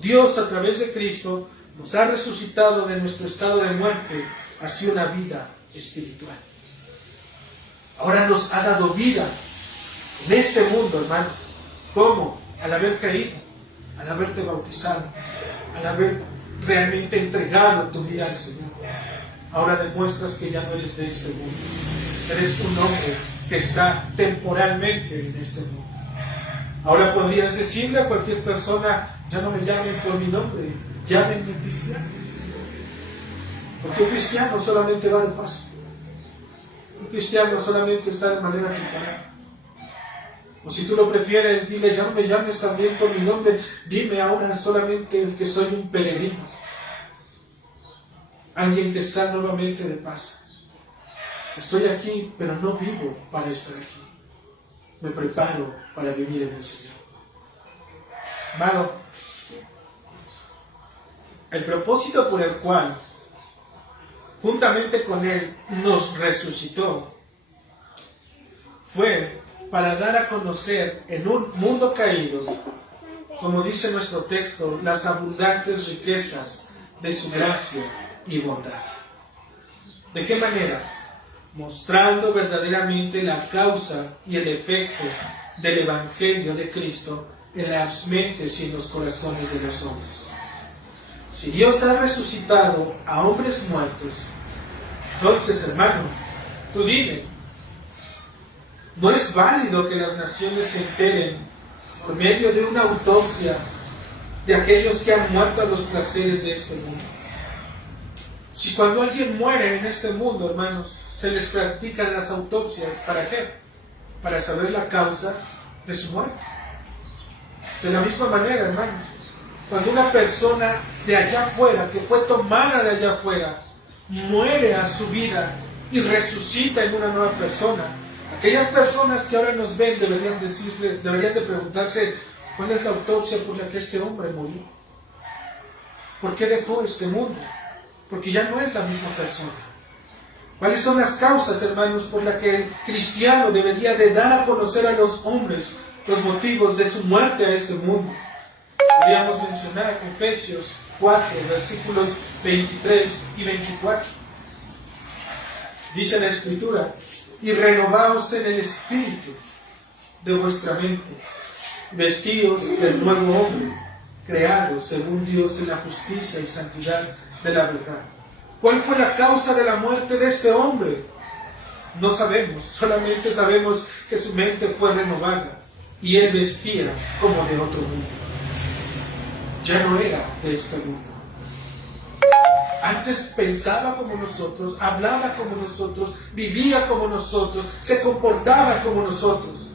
Dios a través de Cristo nos ha resucitado de nuestro estado de muerte hacia una vida espiritual. Ahora nos ha dado vida en este mundo, hermano. ¿Cómo? Al haber creído, al haberte bautizado, al haber realmente entregado tu vida al Señor. Ahora demuestras que ya no eres de este mundo. Eres un hombre que está temporalmente en este mundo. Ahora podrías decirle a cualquier persona, ya no me llamen por mi nombre, llámenme cristiano. Porque un cristiano solamente va de paso. Un cristiano solamente está de manera temporal. O si tú lo prefieres, dile, ya no me llames también por mi nombre, dime ahora solamente que soy un peregrino. Alguien que está nuevamente de paso. Estoy aquí, pero no vivo para estar aquí. Me preparo para vivir en el Señor. Amado, el propósito por el cual, juntamente con Él, nos resucitó, fue para dar a conocer en un mundo caído, como dice nuestro texto, las abundantes riquezas de su gracia y bondad. ¿De qué manera? Mostrando verdaderamente la causa y el efecto del Evangelio de Cristo en las mentes y en los corazones de los hombres. Si Dios ha resucitado a hombres muertos, entonces, hermano, tú dime, ¿no es válido que las naciones se enteren por medio de una autopsia de aquellos que han muerto a los placeres de este mundo? Si cuando alguien muere en este mundo, hermanos, se les practican las autopsias, ¿para qué? Para saber la causa de su muerte. De la misma manera, hermanos, cuando una persona de allá afuera, que fue tomada de allá afuera, muere a su vida y resucita en una nueva persona, aquellas personas que ahora nos ven deberían de preguntarse, ¿cuál es la autopsia por la que este hombre murió? ¿Por qué dejó este mundo? Porque ya no es la misma persona. ¿Cuáles son las causas, hermanos, por las que el cristiano debería de dar a conocer a los hombres los motivos de su muerte a este mundo? Podríamos mencionar Efesios 4, versículos 23 y 24. Dice la Escritura, y renovaos en el espíritu de vuestra mente, vestíos del nuevo hombre, creado según Dios en la justicia y santidad de la verdad. ¿Cuál fue la causa de la muerte de este hombre? No sabemos, solamente sabemos que su mente fue renovada y él vestía como de otro mundo. Ya no era de este mundo. Antes pensaba como nosotros, hablaba como nosotros, vivía como nosotros, se comportaba como nosotros.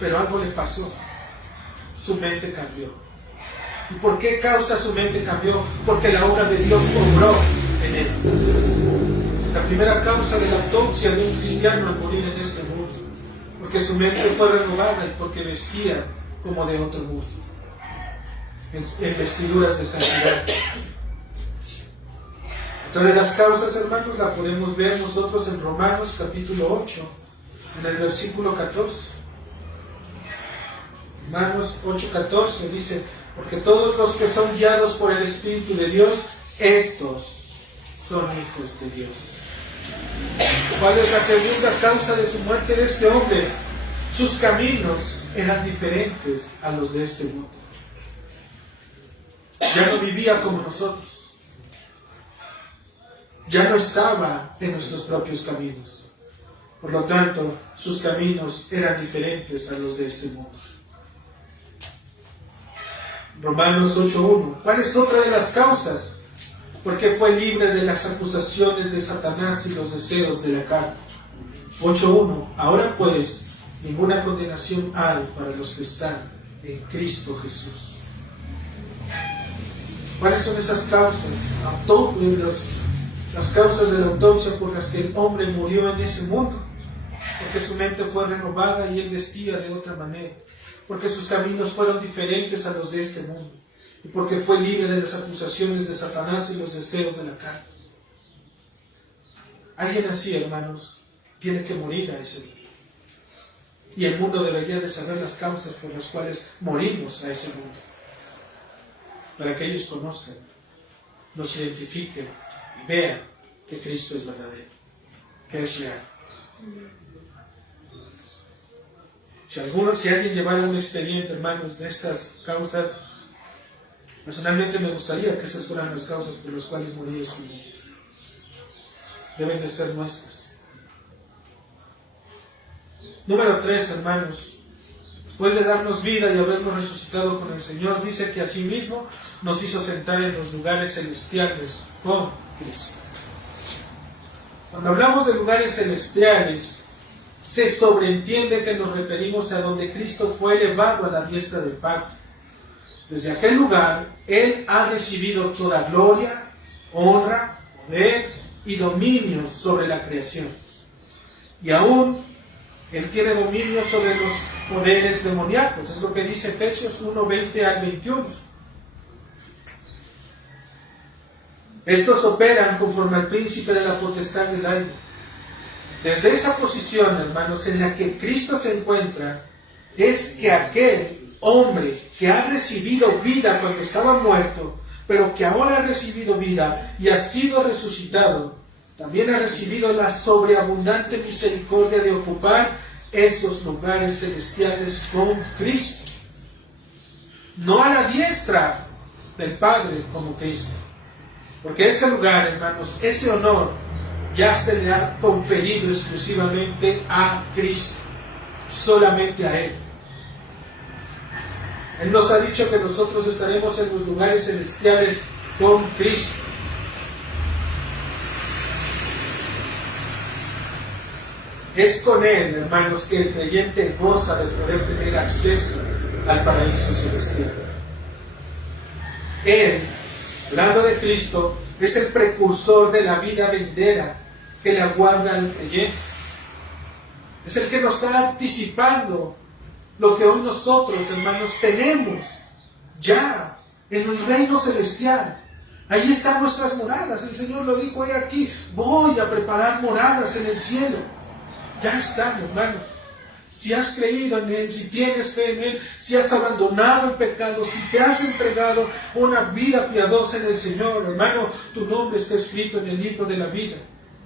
Pero algo le pasó. Su mente cambió. ¿Y por qué causa su mente cambió? Porque la obra de Dios obró en él. La primera causa de la autopsia de un cristiano al morir en este mundo porque su mente fue renovada y porque vestía como de otro mundo, en vestiduras de santidad. Entonces las causas, hermanos, las podemos ver nosotros en Romanos capítulo 8, en el versículo 14. Romanos 8:14 dice: porque todos los que son guiados por el Espíritu de Dios, estos son hijos de Dios. ¿Cuál es la segunda causa de su muerte de este hombre? Sus caminos eran diferentes a los de este mundo. Ya no vivía como nosotros. Ya no estaba en nuestros propios caminos. Por lo tanto, sus caminos eran diferentes a los de este mundo. Romanos 8:1. ¿Cuál es otra de las causas? Porque fue libre de las acusaciones de Satanás y los deseos de la carne. 8:1. Ahora pues, ninguna condenación hay para los que están en Cristo Jesús. ¿Cuáles son esas causas? Las causas de la autopsia por las que el hombre murió en ese mundo. Porque su mente fue renovada y él vestía de otra manera. Porque sus caminos fueron diferentes a los de este mundo. Y porque fue libre de las acusaciones de Satanás y los deseos de la carne. Alguien así, hermanos, tiene que morir a ese día. Y el mundo debería de saber las causas por las cuales morimos a ese mundo. Para que ellos conozcan, nos identifiquen y vean que Cristo es verdadero, que es real. Si alguien llevara un expediente, hermanos, de estas causas, personalmente me gustaría que esas fueran las causas por las cuales moría ese mundo. Deben de ser nuestras. Número 3, hermanos. Después de darnos vida y habernos resucitado con el Señor, dice que asimismo nos hizo sentar en los lugares celestiales con Cristo. Cuando hablamos de lugares celestiales, se sobreentiende que nos referimos a donde Cristo fue elevado a la diestra del Padre. Desde aquel lugar, Él ha recibido toda gloria, honra, poder y dominio sobre la creación. Y aún Él tiene dominio sobre los poderes demoníacos. Es lo que dice Efesios 1:20 al 21. Estos operan conforme al príncipe de la potestad del aire. Desde esa posición, hermanos, en la que Cristo se encuentra, es que aquel hombre que ha recibido vida cuando estaba muerto, pero que ahora ha recibido vida y ha sido resucitado, también ha recibido la sobreabundante misericordia de ocupar esos lugares celestiales con Cristo. No a la diestra del Padre como Cristo. Porque ese lugar, hermanos, ese honor ya se le ha conferido exclusivamente a Cristo. Solamente a Él. Él nos ha dicho que nosotros estaremos en los lugares celestiales con Cristo. Es con Él, hermanos, que el creyente goza de poder tener acceso al paraíso celestial. Él, hablando de Cristo, es el precursor de la vida venidera que le aguarda al creyente. Es el que nos está anticipando lo que hoy nosotros, hermanos, tenemos ya en el reino celestial. Ahí están nuestras moradas. El Señor lo dijo: he aquí, voy a preparar moradas en el cielo. Ya están, hermanos. Si has creído en Él, si tienes fe en Él, si has abandonado el pecado, si te has entregado una vida piadosa en el Señor, hermano, tu nombre está escrito en el libro de la vida.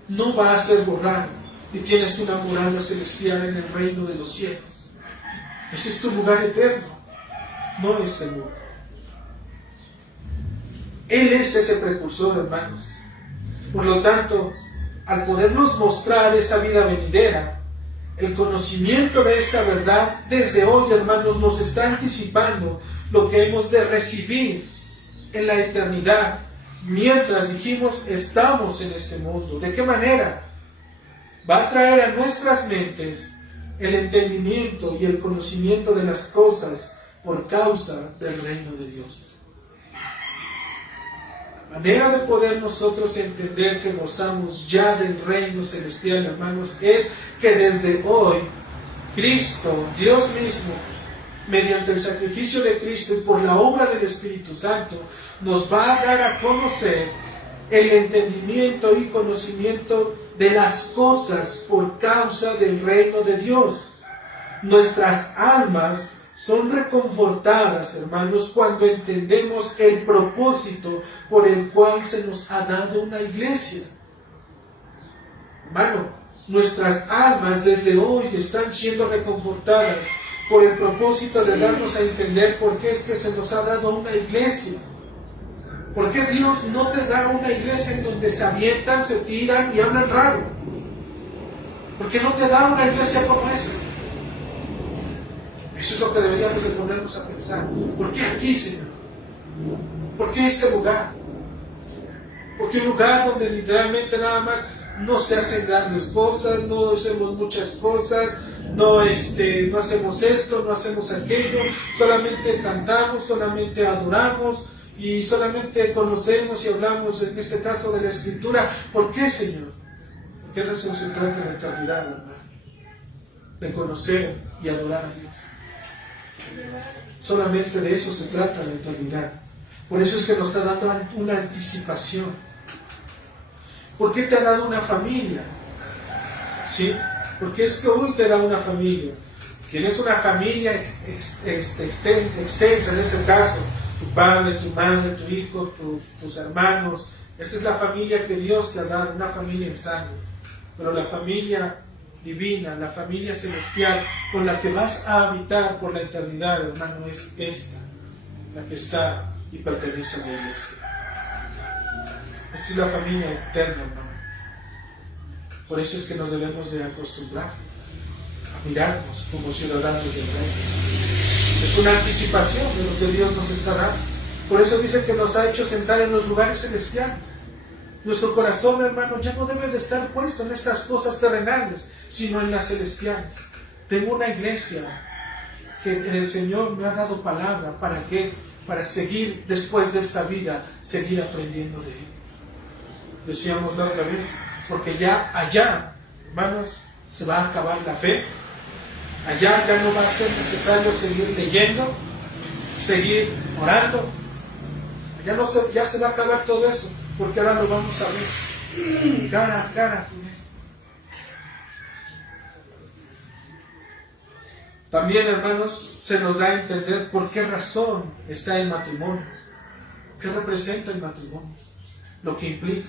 No va a ser borrado. Y tienes una morada celestial en el reino de los cielos. Ese es tu lugar eterno, no este mundo. Él es ese precursor, hermanos. Por lo tanto, al podernos mostrar esa vida venidera, el conocimiento de esta verdad, desde hoy, hermanos, nos está anticipando lo que hemos de recibir en la eternidad, mientras dijimos estamos en este mundo. ¿De qué manera? Va a traer a nuestras mentes el entendimiento y el conocimiento de las cosas por causa del reino de Dios. La manera de poder nosotros entender que gozamos ya del reino celestial, hermanos, es que desde hoy Cristo, Dios mismo, mediante el sacrificio de Cristo y por la obra del Espíritu Santo, nos va a dar a conocer el entendimiento y conocimiento de las cosas por causa del reino de Dios. Nuestras almas son reconfortadas, hermanos, cuando entendemos el propósito por el cual se nos ha dado una iglesia. Hermano, nuestras almas desde hoy están siendo reconfortadas por el propósito de darnos a entender por qué es que se nos ha dado una iglesia. ¿Por qué Dios no te da una iglesia en donde se avientan, se tiran y hablan raro? ¿Por qué no te da una iglesia como esa? Eso es lo que deberíamos de ponernos a pensar. ¿Por qué aquí, Señor? ¿Por qué este lugar? ¿Por qué un lugar donde literalmente nada más no se hacen grandes cosas, no hacemos muchas cosas, no hacemos esto, no hacemos aquello, solamente cantamos, solamente adoramos y solamente conocemos y hablamos, en este caso, de la Escritura? ¿Por qué, Señor? Porque de eso se trata la eternidad, hermano, de conocer y adorar a Dios. Solamente de eso se trata la eternidad. Por eso es que nos está dando una anticipación. ¿Por qué te ha dado una familia? ¿Sí? Porque es que hoy te da una familia. Tienes una familia extensa, en este caso, tu padre, tu madre, tu hijo, tus hermanos. Esa es la familia que Dios te ha dado, una familia en sangre. Pero la familia divina, la familia celestial con la que vas a habitar por la eternidad, hermano, es esta, la que está y pertenece a la iglesia. Esta es la familia eterna, hermano. Por eso es que nos debemos de acostumbrar a mirarnos como ciudadanos del reino. Es una anticipación de lo que Dios nos está dando. Por eso dice que nos ha hecho sentar en los lugares celestiales. Nuestro corazón, hermano, ya no debe de estar puesto en estas cosas terrenales, sino en las celestiales. Tengo una iglesia que el Señor me ha dado palabra. ¿Para qué? Para seguir después de esta vida, seguir aprendiendo de Él. Decíamos la otra vez, porque ya allá, hermanos, se va a acabar la fe. Allá ya no va a ser necesario seguir leyendo, seguir orando. Allá ya se va a acabar todo eso, porque ahora lo vamos a ver cara a cara. También, hermanos, se nos da a entender por qué razón está el matrimonio. ¿Qué representa el matrimonio? Lo que implica.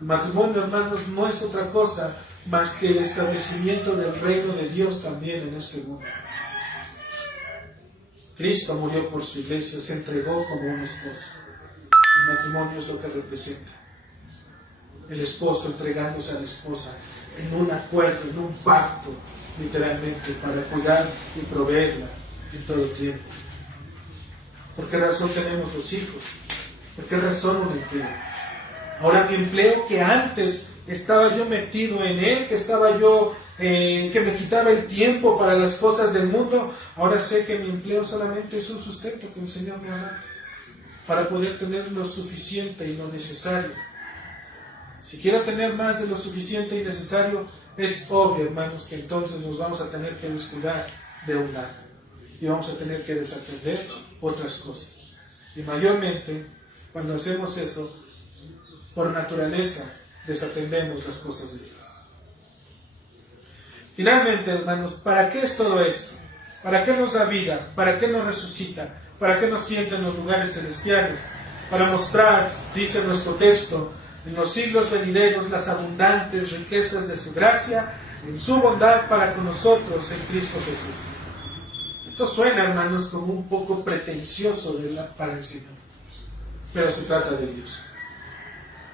El matrimonio, hermanos, no es otra cosa más que el establecimiento del reino de Dios también en este mundo. Cristo murió por su iglesia, se entregó como un esposo. El matrimonio es lo que representa. El esposo entregándose a la esposa en un acuerdo, en un pacto, literalmente, para cuidar y proveerla en todo tiempo. ¿Por qué razón tenemos los hijos? ¿Por qué razón un empleo? Ahora mi empleo, que antes estaba yo metido en él, que estaba yo, que me quitaba el tiempo para las cosas del mundo, ahora sé que mi empleo solamente es un sustento que el Señor me ha dado para poder tener lo suficiente y lo necesario. Si quiero tener más de lo suficiente y necesario, es obvio, hermanos, que entonces nos vamos a tener que descuidar de un lado y vamos a tener que desatender otras cosas. Y mayormente, cuando hacemos eso, por naturaleza, desatendemos las cosas de Dios. Finalmente, hermanos, ¿para qué es todo esto? ¿Para qué nos da vida? ¿Para qué nos resucita? ¿Para qué nos sienta en los lugares celestiales? Para mostrar, dice nuestro texto, en los siglos venideros las abundantes riquezas de su gracia, en su bondad para con nosotros en Cristo Jesús. Esto suena, hermanos, como un poco pretencioso para el Señor, pero se trata de Dios.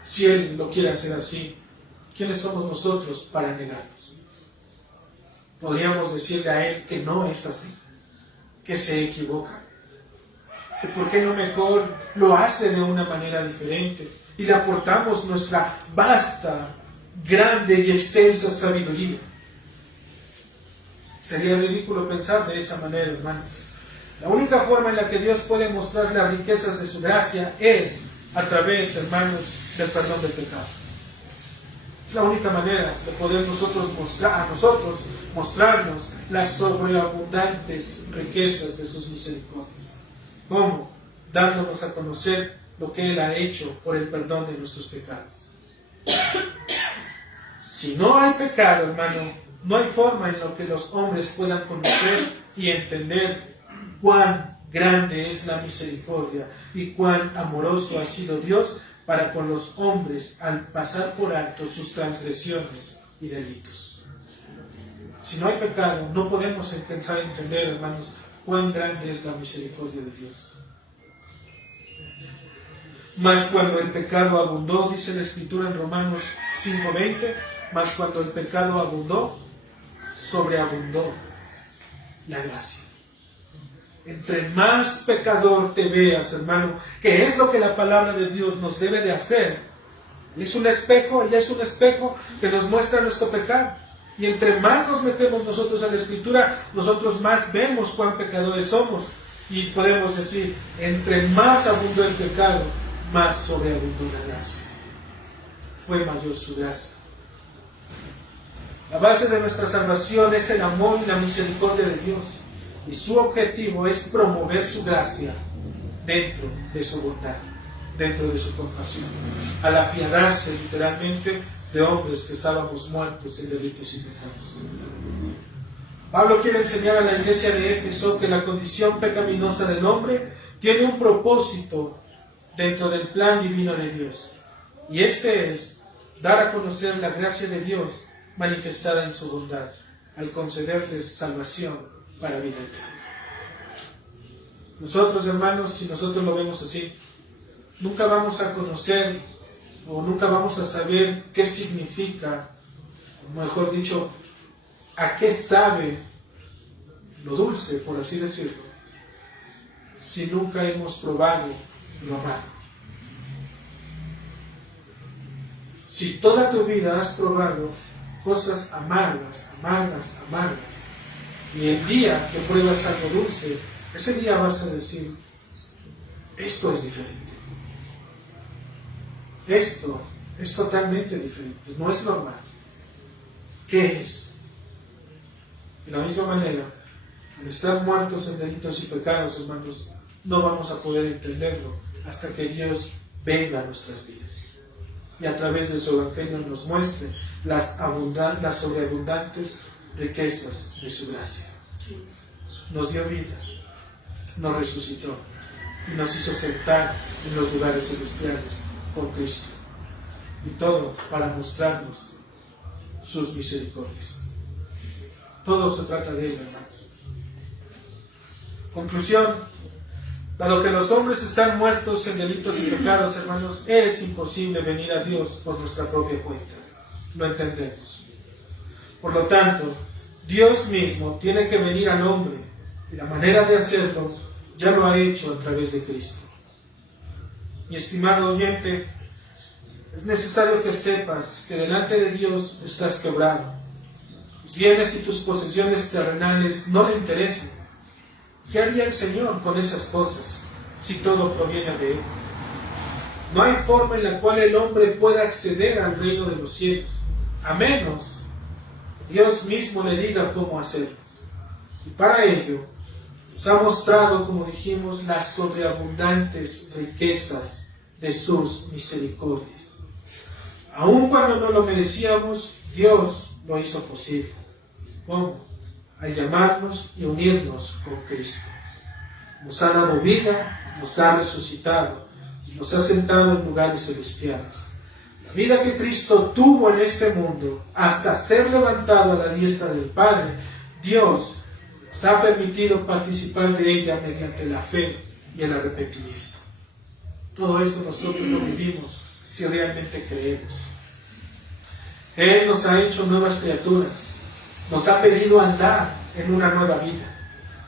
Si Él lo quiere hacer así, ¿quiénes somos nosotros para negarnos? Podríamos decirle a Él que no es así, que se equivoca, que por qué no mejor lo hace de una manera diferente y le aportamos nuestra vasta, grande y extensa sabiduría. Sería ridículo pensar de esa manera, hermanos. La única forma en la que Dios puede mostrar las riquezas de su gracia es a través, hermanos, del perdón del pecado. Es la única manera de poder mostrarnos las sobreabundantes riquezas de sus misericordias. ¿Cómo? Dándonos a conocer lo que Él ha hecho por el perdón de nuestros pecados. Si no hay pecado, hermano, no hay forma en la que los hombres puedan conocer y entender cuán grande es la misericordia y cuán amoroso ha sido Dios para con los hombres al pasar por alto sus transgresiones y delitos. Si no hay pecado, no podemos alcanzar a entender, hermanos, cuán grande es la misericordia de Dios. Mas cuando el pecado abundó, dice la Escritura en Romanos 5:20, mas cuando el pecado abundó, sobreabundó la gracia. Entre más pecador te veas, hermano, que es lo que la palabra de Dios nos debe de hacer. Él es un espejo, ella es un espejo que nos muestra nuestro pecado. Y entre más nos metemos nosotros a la Escritura, nosotros más vemos cuán pecadores somos. Y podemos decir, entre más abundó el pecado, más sobreabundó la gracia. Fue mayor su gracia. La base de nuestra salvación es el amor y la misericordia de Dios. Y su objetivo es promover su gracia dentro de su bondad, dentro de su compasión, al apiadarse literalmente de hombres que estábamos muertos en delitos y pecados. Pablo quiere enseñar a la iglesia de Éfeso que la condición pecaminosa del hombre tiene un propósito dentro del plan divino de Dios. Y este es dar a conocer la gracia de Dios manifestada en su bondad, al concederles salvación para vida eterna. Nosotros, hermanos, si nosotros lo vemos así, nunca vamos a conocer o nunca vamos a saber qué significa, o mejor dicho, a qué sabe lo dulce, por así decirlo, si nunca hemos probado lo amargo. Si toda tu vida has probado cosas amargas, y el día que pruebas algo dulce, ese día vas a decir, esto es diferente. Esto es totalmente diferente, no es normal. ¿Qué es? De la misma manera, al estar muertos en delitos y pecados, hermanos, no vamos a poder entenderlo hasta que Dios venga a nuestras vidas y a través de su Evangelio nos muestre las sobreabundantes riquezas de su gracia. Nos dio vida, nos resucitó y nos hizo sentar en los lugares celestiales con Cristo. Y todo para mostrarnos sus misericordias. Todo se trata de Él, hermanos. Conclusión: dado que los hombres están muertos en delitos y pecados, hermanos, es imposible venir a Dios por nuestra propia cuenta. Lo entendemos. Por lo tanto, Dios mismo tiene que venir al hombre, y la manera de hacerlo ya lo ha hecho a través de Cristo. Mi estimado oyente, es necesario que sepas que delante de Dios estás quebrado. Tus bienes y tus posesiones terrenales no le interesan. ¿Qué haría el Señor con esas cosas si todo proviene de Él? No hay forma en la cual el hombre pueda acceder al reino de los cielos, a menos Dios mismo le diga cómo hacerlo. Y para ello nos ha mostrado, como dijimos, las sobreabundantes riquezas de sus misericordias. Aun cuando no lo merecíamos, Dios lo hizo posible. ¿Cómo? Al llamarnos y unirnos con Cristo. Nos ha dado vida, nos ha resucitado y nos ha sentado en lugares celestiales. La vida que Cristo tuvo en este mundo, hasta ser levantado a la diestra del Padre, Dios nos ha permitido participar de ella mediante la fe y el arrepentimiento. Todo eso nosotros lo vivimos si realmente creemos. Él nos ha hecho nuevas criaturas, nos ha pedido andar en una nueva vida,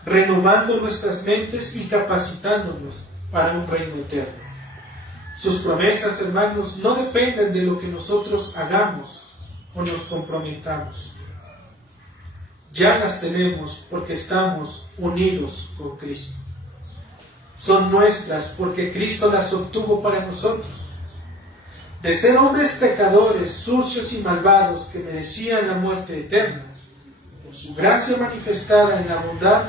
renovando nuestras mentes y capacitándonos para un reino eterno. Sus promesas, hermanos, no dependen de lo que nosotros hagamos o nos comprometamos. Ya las tenemos porque estamos unidos con Cristo. Son nuestras porque Cristo las obtuvo para nosotros. de ser hombres pecadores, sucios y malvados que merecían la muerte eterna, por su gracia manifestada en la bondad,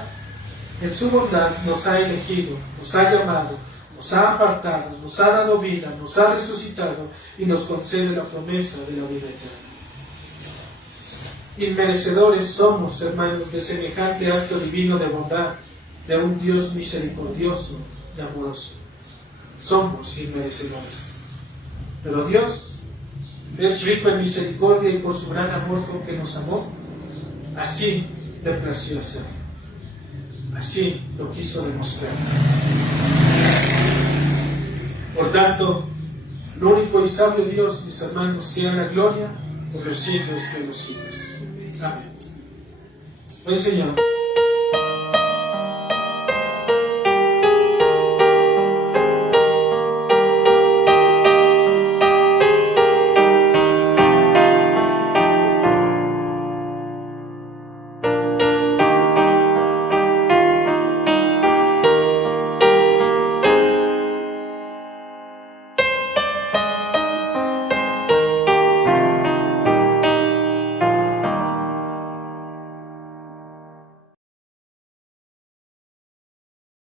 en su bondad nos ha elegido, nos ha llamado, nos ha apartado, nos ha dado vida, nos ha resucitado y nos concede la promesa de la vida eterna. Inmerecedores somos, hermanos, de semejante acto divino de bondad, de un Dios misericordioso y amoroso. Somos inmerecedores. Pero Dios es rico en misericordia y por su gran amor con que nos amó, así le plació hacer. Así lo quiso demostrar. Por tanto, el único y sabio Dios, mis hermanos, sea la gloria por los siglos de los siglos. Amén. Buen Señor.